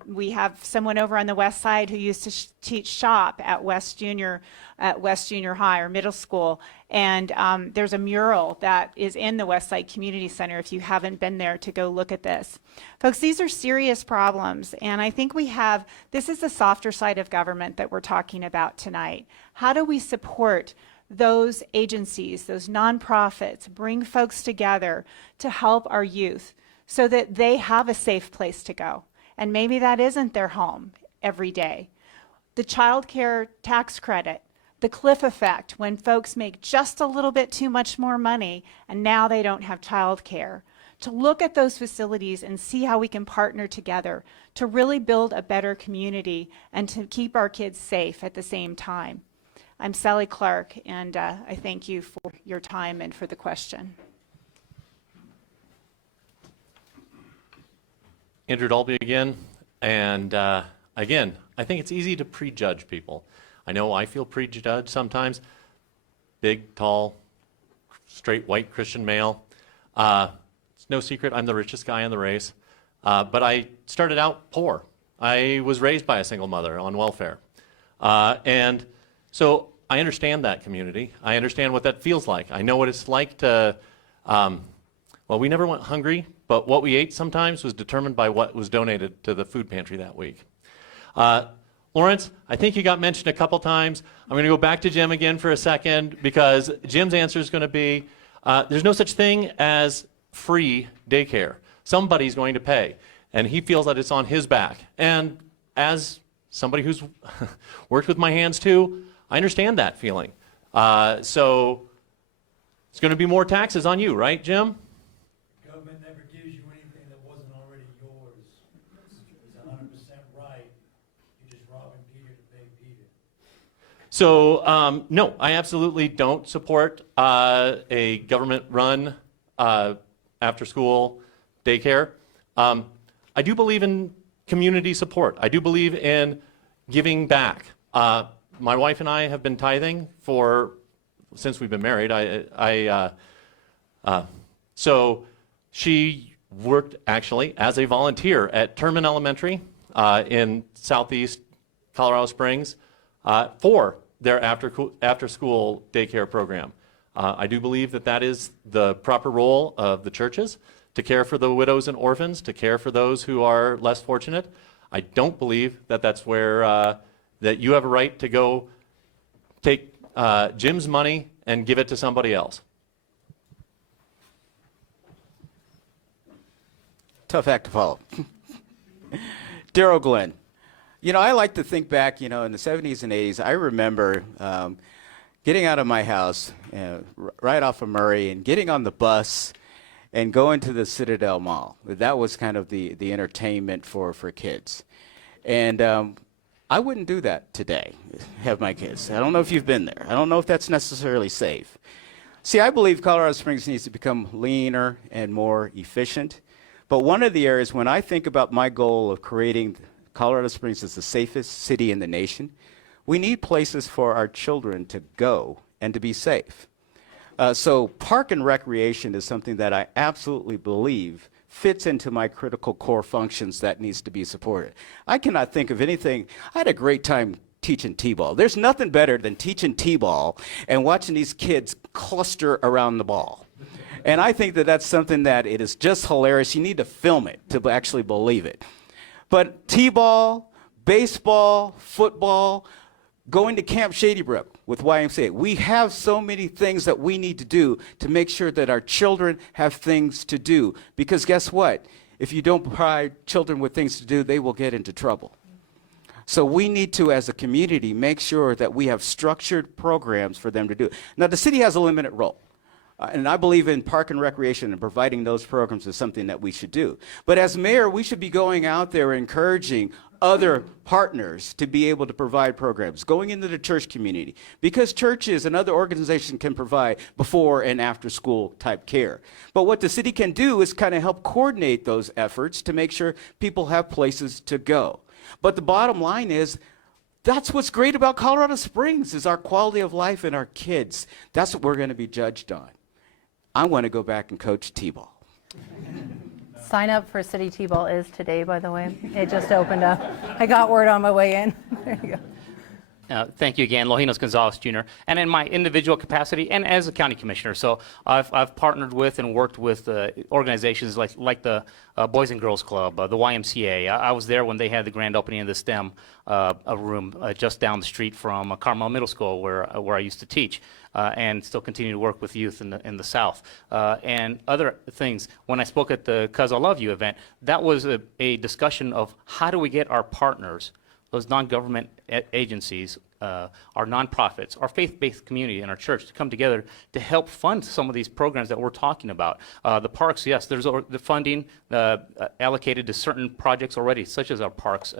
We have someone over on the west side who used to teach shop at West Junior High or middle school, and there's a mural that is in the Westside Community Center if you haven't been there to go look at this. Folks, these are serious problems, and I think this is the softer side of government that we're talking about tonight. How do we support those agencies, those nonprofits, bring folks together to help our youth so that they have a safe place to go? And maybe that isn't their home every day. The child care tax credit, the cliff effect, when folks make just a little bit too much more money and now they don't have child care. To look at those facilities and see how we can partner together to really build a better community and to keep our kids safe at the same time. I'm Sally Clark, and I thank you for your time and for the question. Andrew Dalby again, and again, I think it's easy to prejudge people. I know I feel prejudged sometimes. Big, tall, straight white Christian male. It's no secret I'm the richest guy in the race, but I started out poor. I was raised by a single mother on welfare. And so I understand that community. I understand what that feels like. I know what it's like to, well, we never went hungry, but what we ate sometimes was determined by what was donated to the food pantry that week. Lawrence, I think you got mentioned a couple times. I'm going to go back to Jim again for a second because Jim's answer is going to be, there's no such thing as free daycare. Somebody's going to pay, and he feels that it's on his back. And as somebody who's worked with my hands too, I understand that feeling. So it's going to be more taxes on you, right, Jim? Government never gives you anything that wasn't already yours. It's 100% right. You're just robbing Peter to pay Peter. So no, I absolutely don't support a government-run after-school daycare. I do believe in community support. I do believe in giving back. My wife and I have been tithing since we've been married. So she worked actually as a volunteer at Terman Elementary in southeast Colorado Springs for their after-school daycare program. I do believe that that is the proper role of the churches, to care for the widows and orphans, to care for those who are less fortunate. I don't believe that that's where that you have a right to go take Jim's money and give it to somebody else. Tough act to follow. Daryl Glenn. You know, I like to think back, in the 70s and 80s, I remember getting out of my house right off of Murray and getting on the bus and going to the Citadel Mall. That was kind of the entertainment for kids. And I wouldn't do that today, have my kids. I don't know if you've been there. I don't know if that's necessarily safe. See, I believe Colorado Springs needs to become leaner and more efficient. But one of the areas when I think about my goal of creating Colorado Springs as the safest city in the nation, we need places for our children to go and to be safe. So park and recreation is something that I absolutely believe fits into my critical core functions that needs to be supported. I cannot think of anything. I had a great time teaching T-ball. There's nothing better than teaching T-ball and watching these kids cluster around the ball. And I think that that's something that it is just hilarious. You need to film it to actually believe it. But T-ball, baseball, football, going to Camp Shady Brook with YMCA. We have so many things that we need to do to make sure that our children have things to do. Because guess what? If you don't provide children with things to do, they will get into trouble. So we need to, as a community, make sure that we have structured programs for them to do. Now, the city has a limited role. And I believe in park and recreation, and providing those programs is something that we should do. But as mayor, we should be going out there encouraging other partners to be able to provide programs, going into the church community, because churches and other organizations can provide before and after school type care. But what the city can do is kind of help coordinate those efforts to make sure people have places to go. But the bottom line is, that's what's great about Colorado Springs, is our quality of life and our kids. That's what we're going to be judged on. I want to go back and coach T-ball. Sign up for City T-ball is today, by the way. It just opened up. I got word on my way in. There you go. Thank you again, Lojinos Gonzalez Jr. And in my individual capacity and as a county commissioner, so I've partnered with and worked with organizations like the Boys and Girls Club, the YMCA. I was there when they had the grand opening of the STEM room just down the street from Carmel Middle School, where I used to teach, and still continue to work with youth in the South and other things. When I spoke at the 'Cause I Love You event, that was a discussion of how do we get our partners, those non-government agencies, our nonprofits, our faith-based community and our church to come together to help fund some of these programs that we're talking about. The parks, yes, there's the funding allocated to certain projects already, such as our parks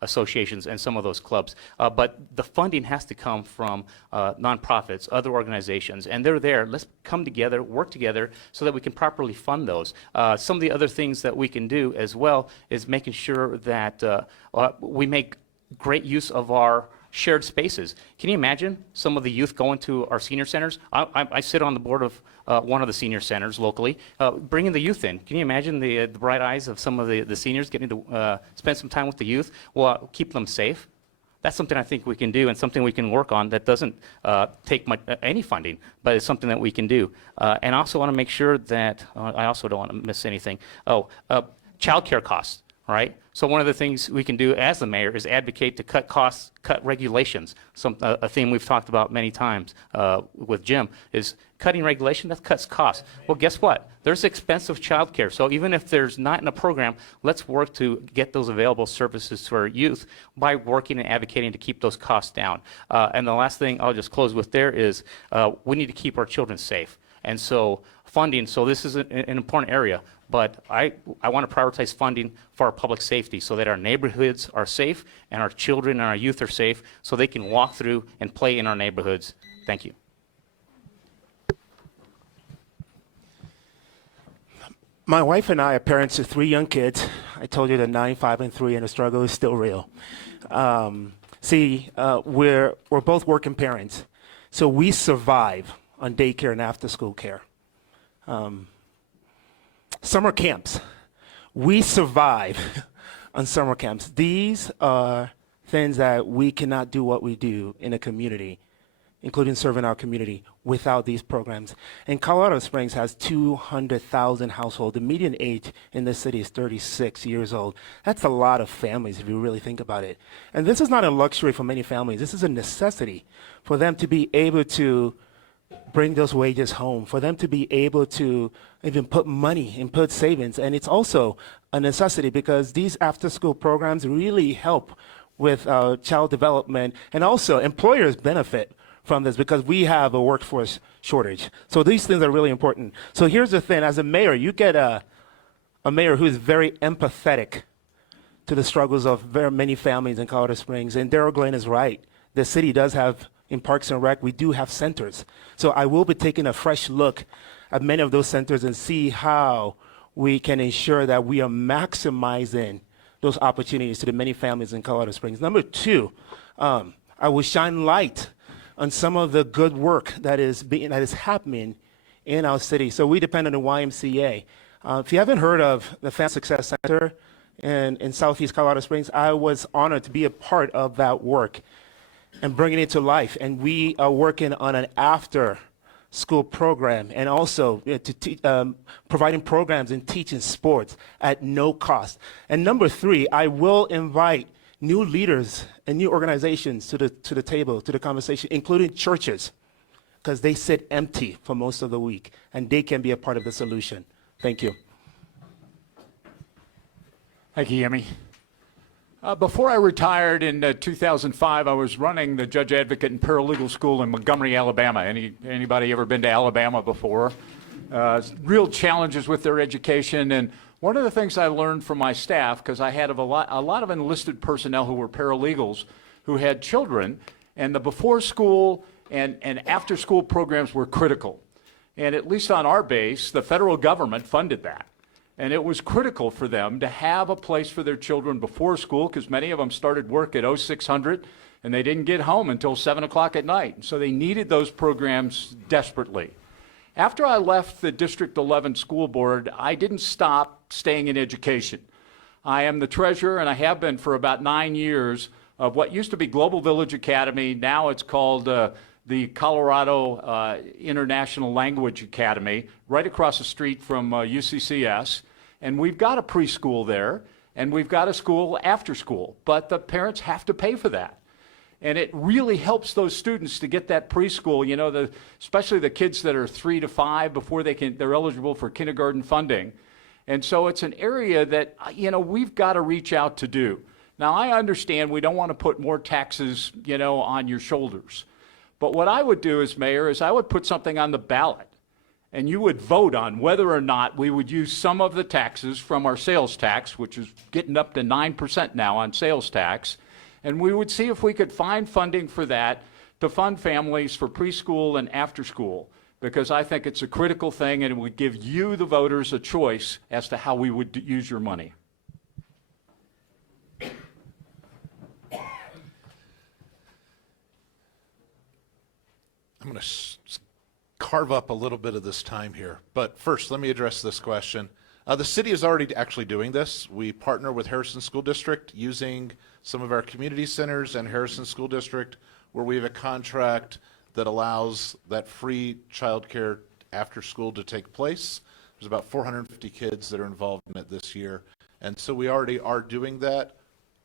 associations and some of those clubs. But the funding has to come from nonprofits, other organizations, and they're there. Let's come together, work together so that we can properly fund those. Some of the other things that we can do as well is making sure that we make great use of our shared spaces. Can you imagine some of the youth going to our senior centers? I sit on the board of one of the senior centers locally, bringing the youth in. Can you imagine the bright eyes of some of the seniors getting to spend some time with the youth? Well, keep them safe. That's something I think we can do and something we can work on that doesn't take any funding, but it's something that we can do. And I also want to make sure that, I also don't want to miss anything. Child care costs, right? So one of the things we can do as the mayor is advocate to cut costs, cut regulations. A theme we've talked about many times with Jim is cutting regulation, that cuts costs. Well, guess what? There's expensive child care. So even if there's not in a program, let's work to get those available services to our youth by working and advocating to keep those costs down. And the last thing I'll just close with there is we need to keep our children safe. And so funding, so this is an important area, but I want to prioritize funding for our public safety so that our neighborhoods are safe and our children and our youth are safe so they can walk through and play in our neighborhoods. Thank you. My wife and I are parents of 3 young kids. I told you that 9, 5, and 3, and the struggle is still real. We're both working parents, so we survive on daycare and after-school care. Summer camps. We survive on summer camps. These are things that we cannot do what we do in a community, including serving our community, without these programs. And Colorado Springs has 200,000 households. The median age in this city is 36 years old. That's a lot of families if you really think about it. And this is not a luxury for many families. This is a necessity for them to be able to bring those wages home, for them to be able to even put money and put savings. And it's also a necessity because these after-school programs really help with child development, and also employers benefit from this because we have a workforce shortage. So these things are really important. So here's the thing, as a mayor, you get a mayor who is very empathetic to the struggles of very many families in Colorado Springs. And Darrell Glenn is right. The city does have, in Parks and Rec, we do have centers. So I will be taking a fresh look at many of those centers and see how we can ensure that we are maximizing those opportunities to the many families in Colorado Springs. Number 2, I will shine light on some of the good work that is happening in our city. So we depend on the YMCA. If you haven't heard of the Family Success Center in Southeast Colorado Springs, I was honored to be a part of that work and bringing it to life. And we are working on an after-school program and also providing programs and teaching sports at no cost. And number 3, I will invite new leaders and new organizations to the table, to the conversation, including churches, because they sit empty for most of the week, and they can be a part of the solution. Thank you. Thank you, Yemi. Before I retired in 2005, I was running the Judge Advocate and Paralegal School in Montgomery, Alabama. Anybody ever been to Alabama before? Real challenges with their education. And one of the things I learned from my staff, because I had a lot of enlisted personnel who were paralegals who had children, and the before school and after school programs were critical. And at least on our base, the federal government funded that. And it was critical for them to have a place for their children before school, because many of them started work at 0600 and they didn't get home until 7 o'clock at night. So they needed those programs desperately. After I left the District 11 School Board, I didn't stop staying in education. I am the treasurer, and I have been for about 9 years, of what used to be Global Village Academy. Now it's called the Colorado International Language Academy, right across the street from UCCS. And we've got a preschool there, and we've got a school after school, but the parents have to pay for that. And it really helps those students to get that preschool, you know, especially the kids that are 3 to 5 before they're eligible for kindergarten funding. And so it's an area that, you know, we've got to reach out to do. Now, I understand we don't want to put more taxes, you know, on your shoulders. But what I would do as mayor is I would put something on the ballot, and you would vote on whether or not we would use some of the taxes from our sales tax, which is getting up to 9% now on sales tax, and we would see if we could find funding for that to fund families for preschool and after school, because I think it's a critical thing, and it would give you, the voters, a choice as to how we would use your money. I'm going to carve up a little bit of this time here. But first, let me address this question. The city is already actually doing this. We partner with Harrison School District using some of our community centers and Harrison School District, where we have a contract that allows that free childcare after school to take place. There's about 450 kids that are involved in it this year. And so we already are doing that.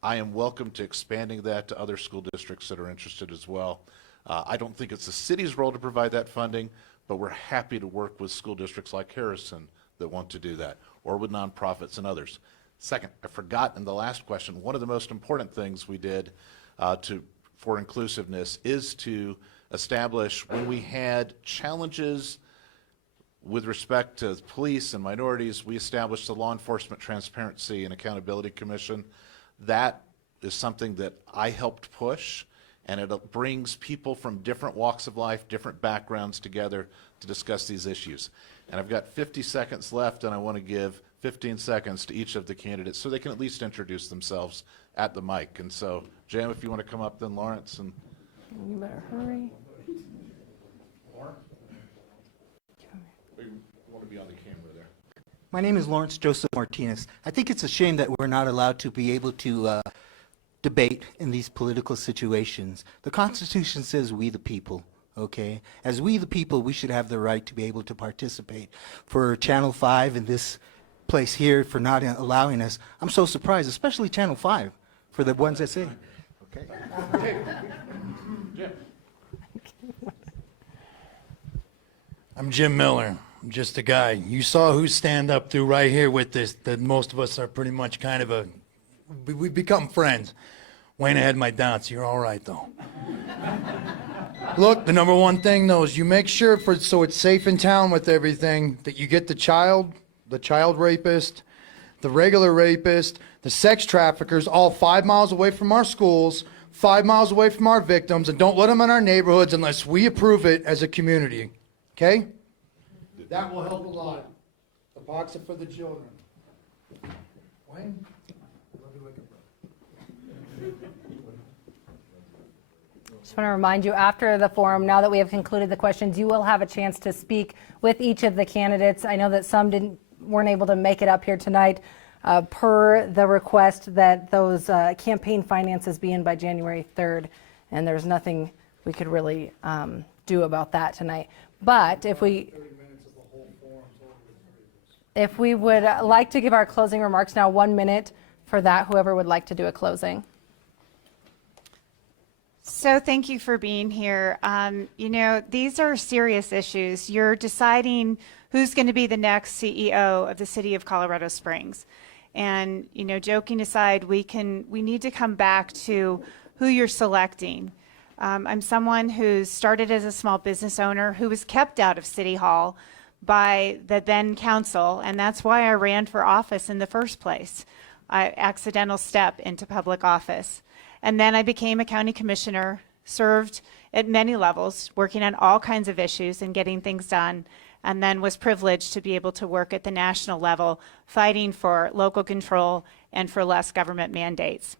I am welcome to expanding that to other school districts that are interested as well. I don't think it's the city's role to provide that funding, but we're happy to work with school districts like Harrison that want to do that, or with nonprofits and others. Second, I forgot in the last question, one of the most important things we did for inclusiveness is to establish, when we had challenges with respect to police and minorities, we established the Law Enforcement Transparency and Accountability Commission. That is something that I helped push, and it brings people from different walks of life, different backgrounds together to discuss these issues. And I've got 50 seconds left, and I want to give 15 seconds to each of the candidates so they can at least introduce themselves at the mic. And so, Jam, if you want to come up, then Lawrence. And You better hurry. we want to be on the camera there. My name is Lawrence Joseph Martinez. I think it's a shame that we're not allowed to be able to debate in these political situations. The Constitution says we the people, okay? As we the people, we should have the right to be able to participate. For Channel 5 and this place here for not allowing us, I'm so surprised, especially Channel 5, for the ones that say, okay? Jim. I'm Jim Miller. I'm just a guy. You saw who stand up through right here with this, that most of us are pretty much kind of we become friends. Wayne had my doubts. You're all right, though. Look, the number one thing, though, is you make sure so it's safe in town with everything, that you get the child rapist, the regular rapist, the sex traffickers, all 5 miles away from our schools, 5 miles away from our victims, and don't let them in our neighborhoods unless we approve it as a community. Okay? That will help a lot. The box are for the children. Wayne? Just want to remind you, after the forum, now that we have concluded the questions, you will have a chance to speak with each of the candidates. I know that some weren't able to make it up here tonight per the request that those campaign finances be in by January 3rd, and there's nothing we could really do about that tonight. But if we would like to give our closing remarks now, 1 minute for that, whoever would like to do a closing. So thank you for being here. You know, these are serious issues. You're deciding who's going to be the next CEO of the city of Colorado Springs. And, you know, joking aside, we need to come back to who you're selecting. I'm someone who started as a small business owner who was kept out of City Hall by the then council, and that's why I ran for office in the first place. Accidental step into public office. And then I became a county commissioner, served at many levels, working on all kinds of issues and getting things done, and then was privileged to be able to work at the national level, fighting for local control and for less government mandates.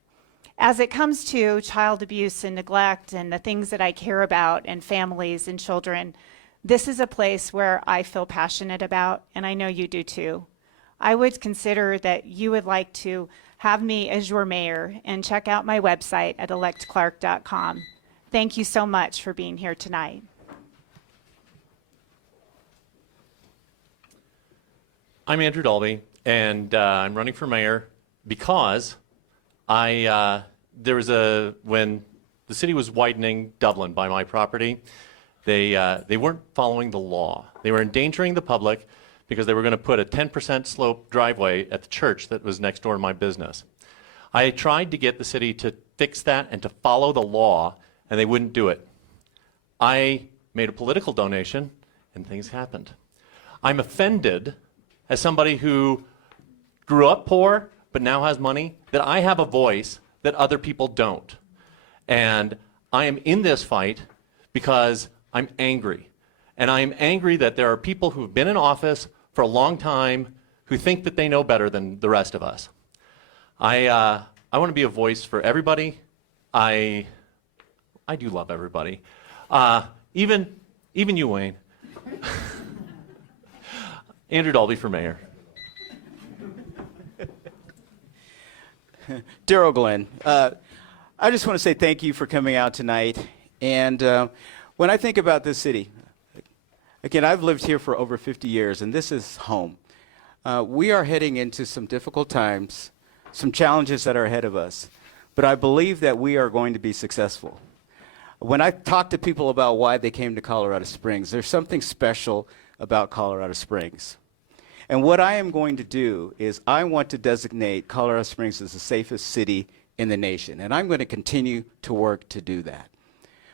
As it comes to child abuse and neglect and the things that I care about and families and children, this is a place where I feel passionate about, and I know you do too. I would consider that you would like to have me as your mayor, and check out my website at electclark.com. Thank you so much for being here tonight. I'm Andrew Dalby, and I'm running for mayor because when the city was widening Dublin by my property, they weren't following the law. They were endangering the public because they were going to put a 10% slope driveway at the church that was next door to my business. I tried to get the city to fix that and to follow the law, and they wouldn't do it. I made a political donation, and things happened. I'm offended, as somebody who grew up poor but now has money, that I have a voice that other people don't. And I am in this fight because I'm angry. And I am angry that there are people who've been in office for a long time who think that they know better than the rest of us. I want to be a voice for everybody. I do love everybody. Even Even you, Wayne. Andrew Dalby for mayor. Daryl Glenn, I just want to say thank you for coming out tonight. And when I think about this city, again, I've lived here for over 50 years, and this is home. We are heading into some difficult times, some challenges that are ahead of us, but I believe that we are going to be successful. When I talk to people about why they came to Colorado Springs, there's something special about Colorado Springs. And what I am going to do is I want to designate Colorado Springs as the safest city in the nation, and I'm going to continue to work to do that.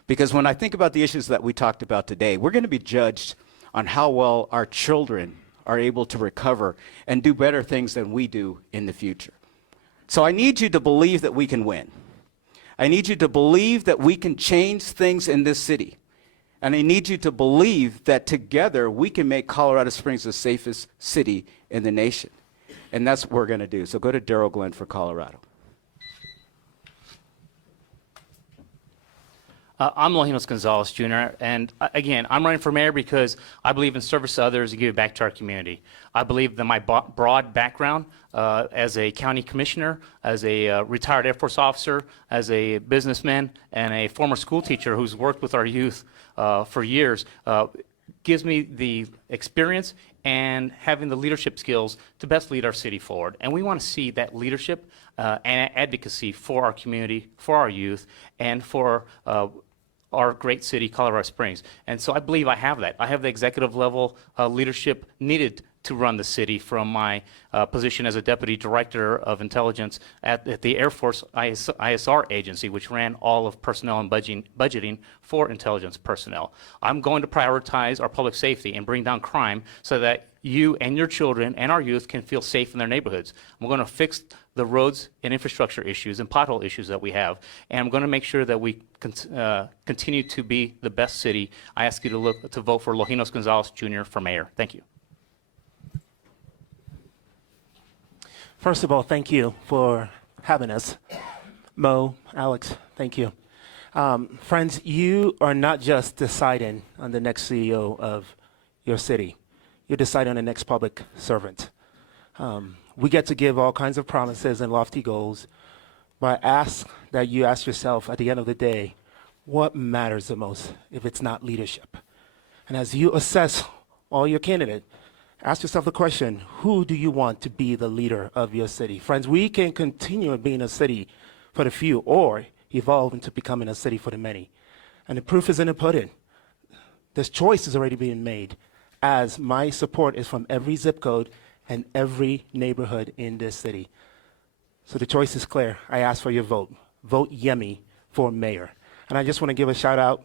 Because when I think about the issues that we talked about today, we're going to be judged on how well our children are able to recover and do better things than we do in the future. So I need you to believe that we can win. I need you to believe that we can change things in this city. And I need you to believe that together we can make Colorado Springs the safest city in the nation. And that's what we're going to do. So go to Daryl Glenn for Colorado. I'm Lojinos Gonzalez Jr., and again, I'm running for mayor because I believe in service to others and giving back to our community. I believe that my broad background as a county commissioner, as a retired Air Force officer, as a businessman, and a former school teacher who's worked with our youth for years gives me the experience and having the leadership skills to best lead our city forward. And we want to see that leadership and advocacy for our community, for our youth, and for our great city, Colorado Springs. And so I believe I have that. I have the executive level leadership needed to run the city from my position as a deputy director of intelligence at the Air Force ISR agency, which ran all of personnel and budgeting for intelligence personnel. I'm going to prioritize our public safety and bring down crime so that you and your children and our youth can feel safe in their neighborhoods. I'm going to fix the roads and infrastructure issues and pothole issues that we have, and I'm going to make sure that we continue to be the best city. I ask you to vote for Lojinos Gonzalez Jr. for mayor. Thank you. First of all, thank you for having us. Mo, Alex, thank you. Friends, you are not just deciding on the next CEO of your city. You're deciding on the next public servant. We get to give all kinds of promises and lofty goals, but I ask that you ask yourself at the end of the day, what matters the most if it's not leadership? And as you assess all your candidates, ask yourself the question, who do you want to be the leader of your city? Friends, we can continue being a city for the few or evolve into becoming a city for the many. And the proof is in the pudding. This choice is already being made, as my support is from every zip code and every neighborhood in this city. So the choice is clear. I ask for your vote. Vote Yemi for mayor. And I just want to give a shout out,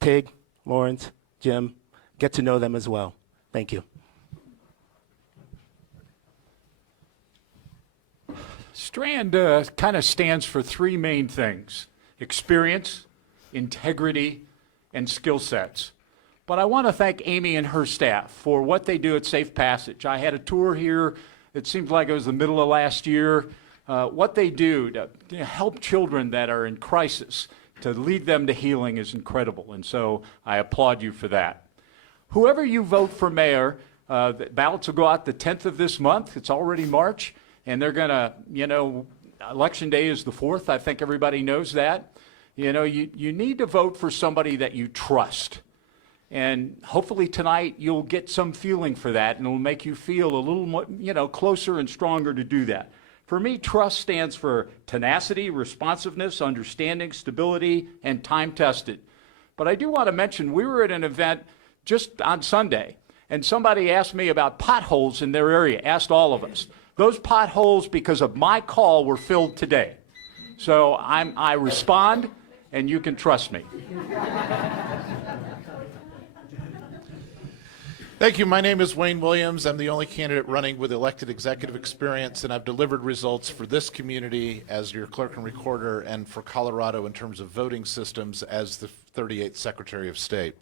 Tig, Lawrence, Jim, get to know them as well. Thank you. Strand kind of stands for three main things: experience, integrity, and skill sets. But I want to thank Amy and her staff for what they do at Safe Passage. I had a tour here, it seems like it was the middle of last year. What they do to help children that are in crisis, to lead them to healing is incredible, and so I applaud you for that. Whoever you vote for mayor, the ballots will go out the 10th of this month. It's already March, and they're going to, Election Day is the 4th. I think everybody knows that. You need to vote for somebody that you trust. And hopefully tonight you'll get some feeling for that, and it'll make you feel a little more, closer and stronger to do that. For me, trust stands for tenacity, responsiveness, understanding, stability, and time-tested. But I do want to mention, we were at an event just on Sunday, and somebody asked me about potholes in their area, asked all of us. Those potholes, because of my call, were filled today. So I respond, and you can trust me. Thank you. My name is Wayne Williams. I'm the only candidate running with elected executive experience, and I've delivered results for this community as your clerk and recorder, and for Colorado in terms of voting systems as the 38th Secretary of State.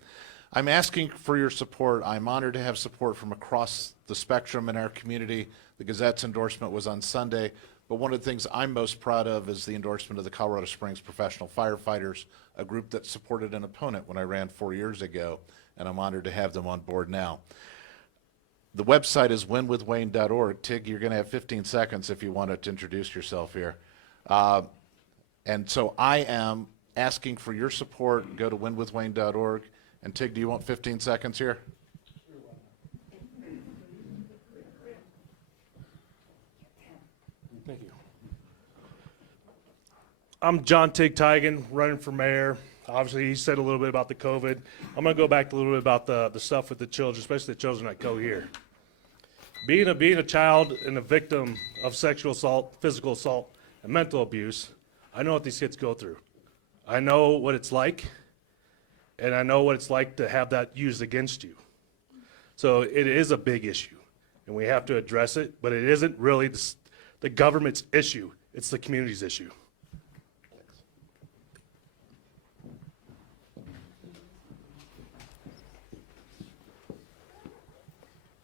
I'm asking for your support. I'm honored to have support from across the spectrum in our community. The Gazette's endorsement was on Sunday, but one of the things I'm most proud of is the endorsement of the Colorado Springs Professional Firefighters, a group that supported an opponent when I ran 4 years ago. and I'm honored to have them on board now. The website is winwithwayne.org. Tig, you're going to have 15 seconds if you want to introduce yourself here. And so I am asking for your support. Go to winwithwayne.org. And Tig, do you want 15 seconds here? Thank you. I'm John Tig Tigan, running for mayor. Obviously, he said a little bit about the COVID. I'm going to go back a little bit about the stuff with the children, especially the children that go here. Being a child and a victim of sexual assault, physical assault, and mental abuse, I know what these kids go through. I know what it's like, and I know what it's like to have that used against you. So it is a big issue, and we have to address it, but it isn't really the government's issue. It's the community's issue.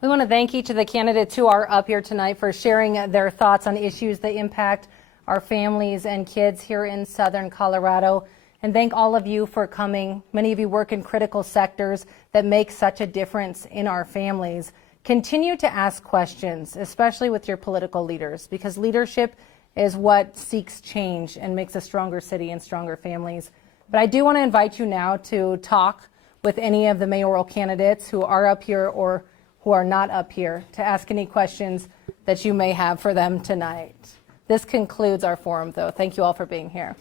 We want to thank each of the candidates who are up here tonight for sharing their thoughts on issues that impact our families and kids here in Southern Colorado. And thank all of you for coming. Many of you work in critical sectors that make such a difference in our families. Continue to ask questions, especially with your political leaders, because leadership is what seeks change and makes a stronger city and stronger families. But I do want to invite you now to talk with any of the mayoral candidates who are up here or who are not up here, to ask any questions that you may have for them tonight. This concludes our forum, though. Thank you all for being here.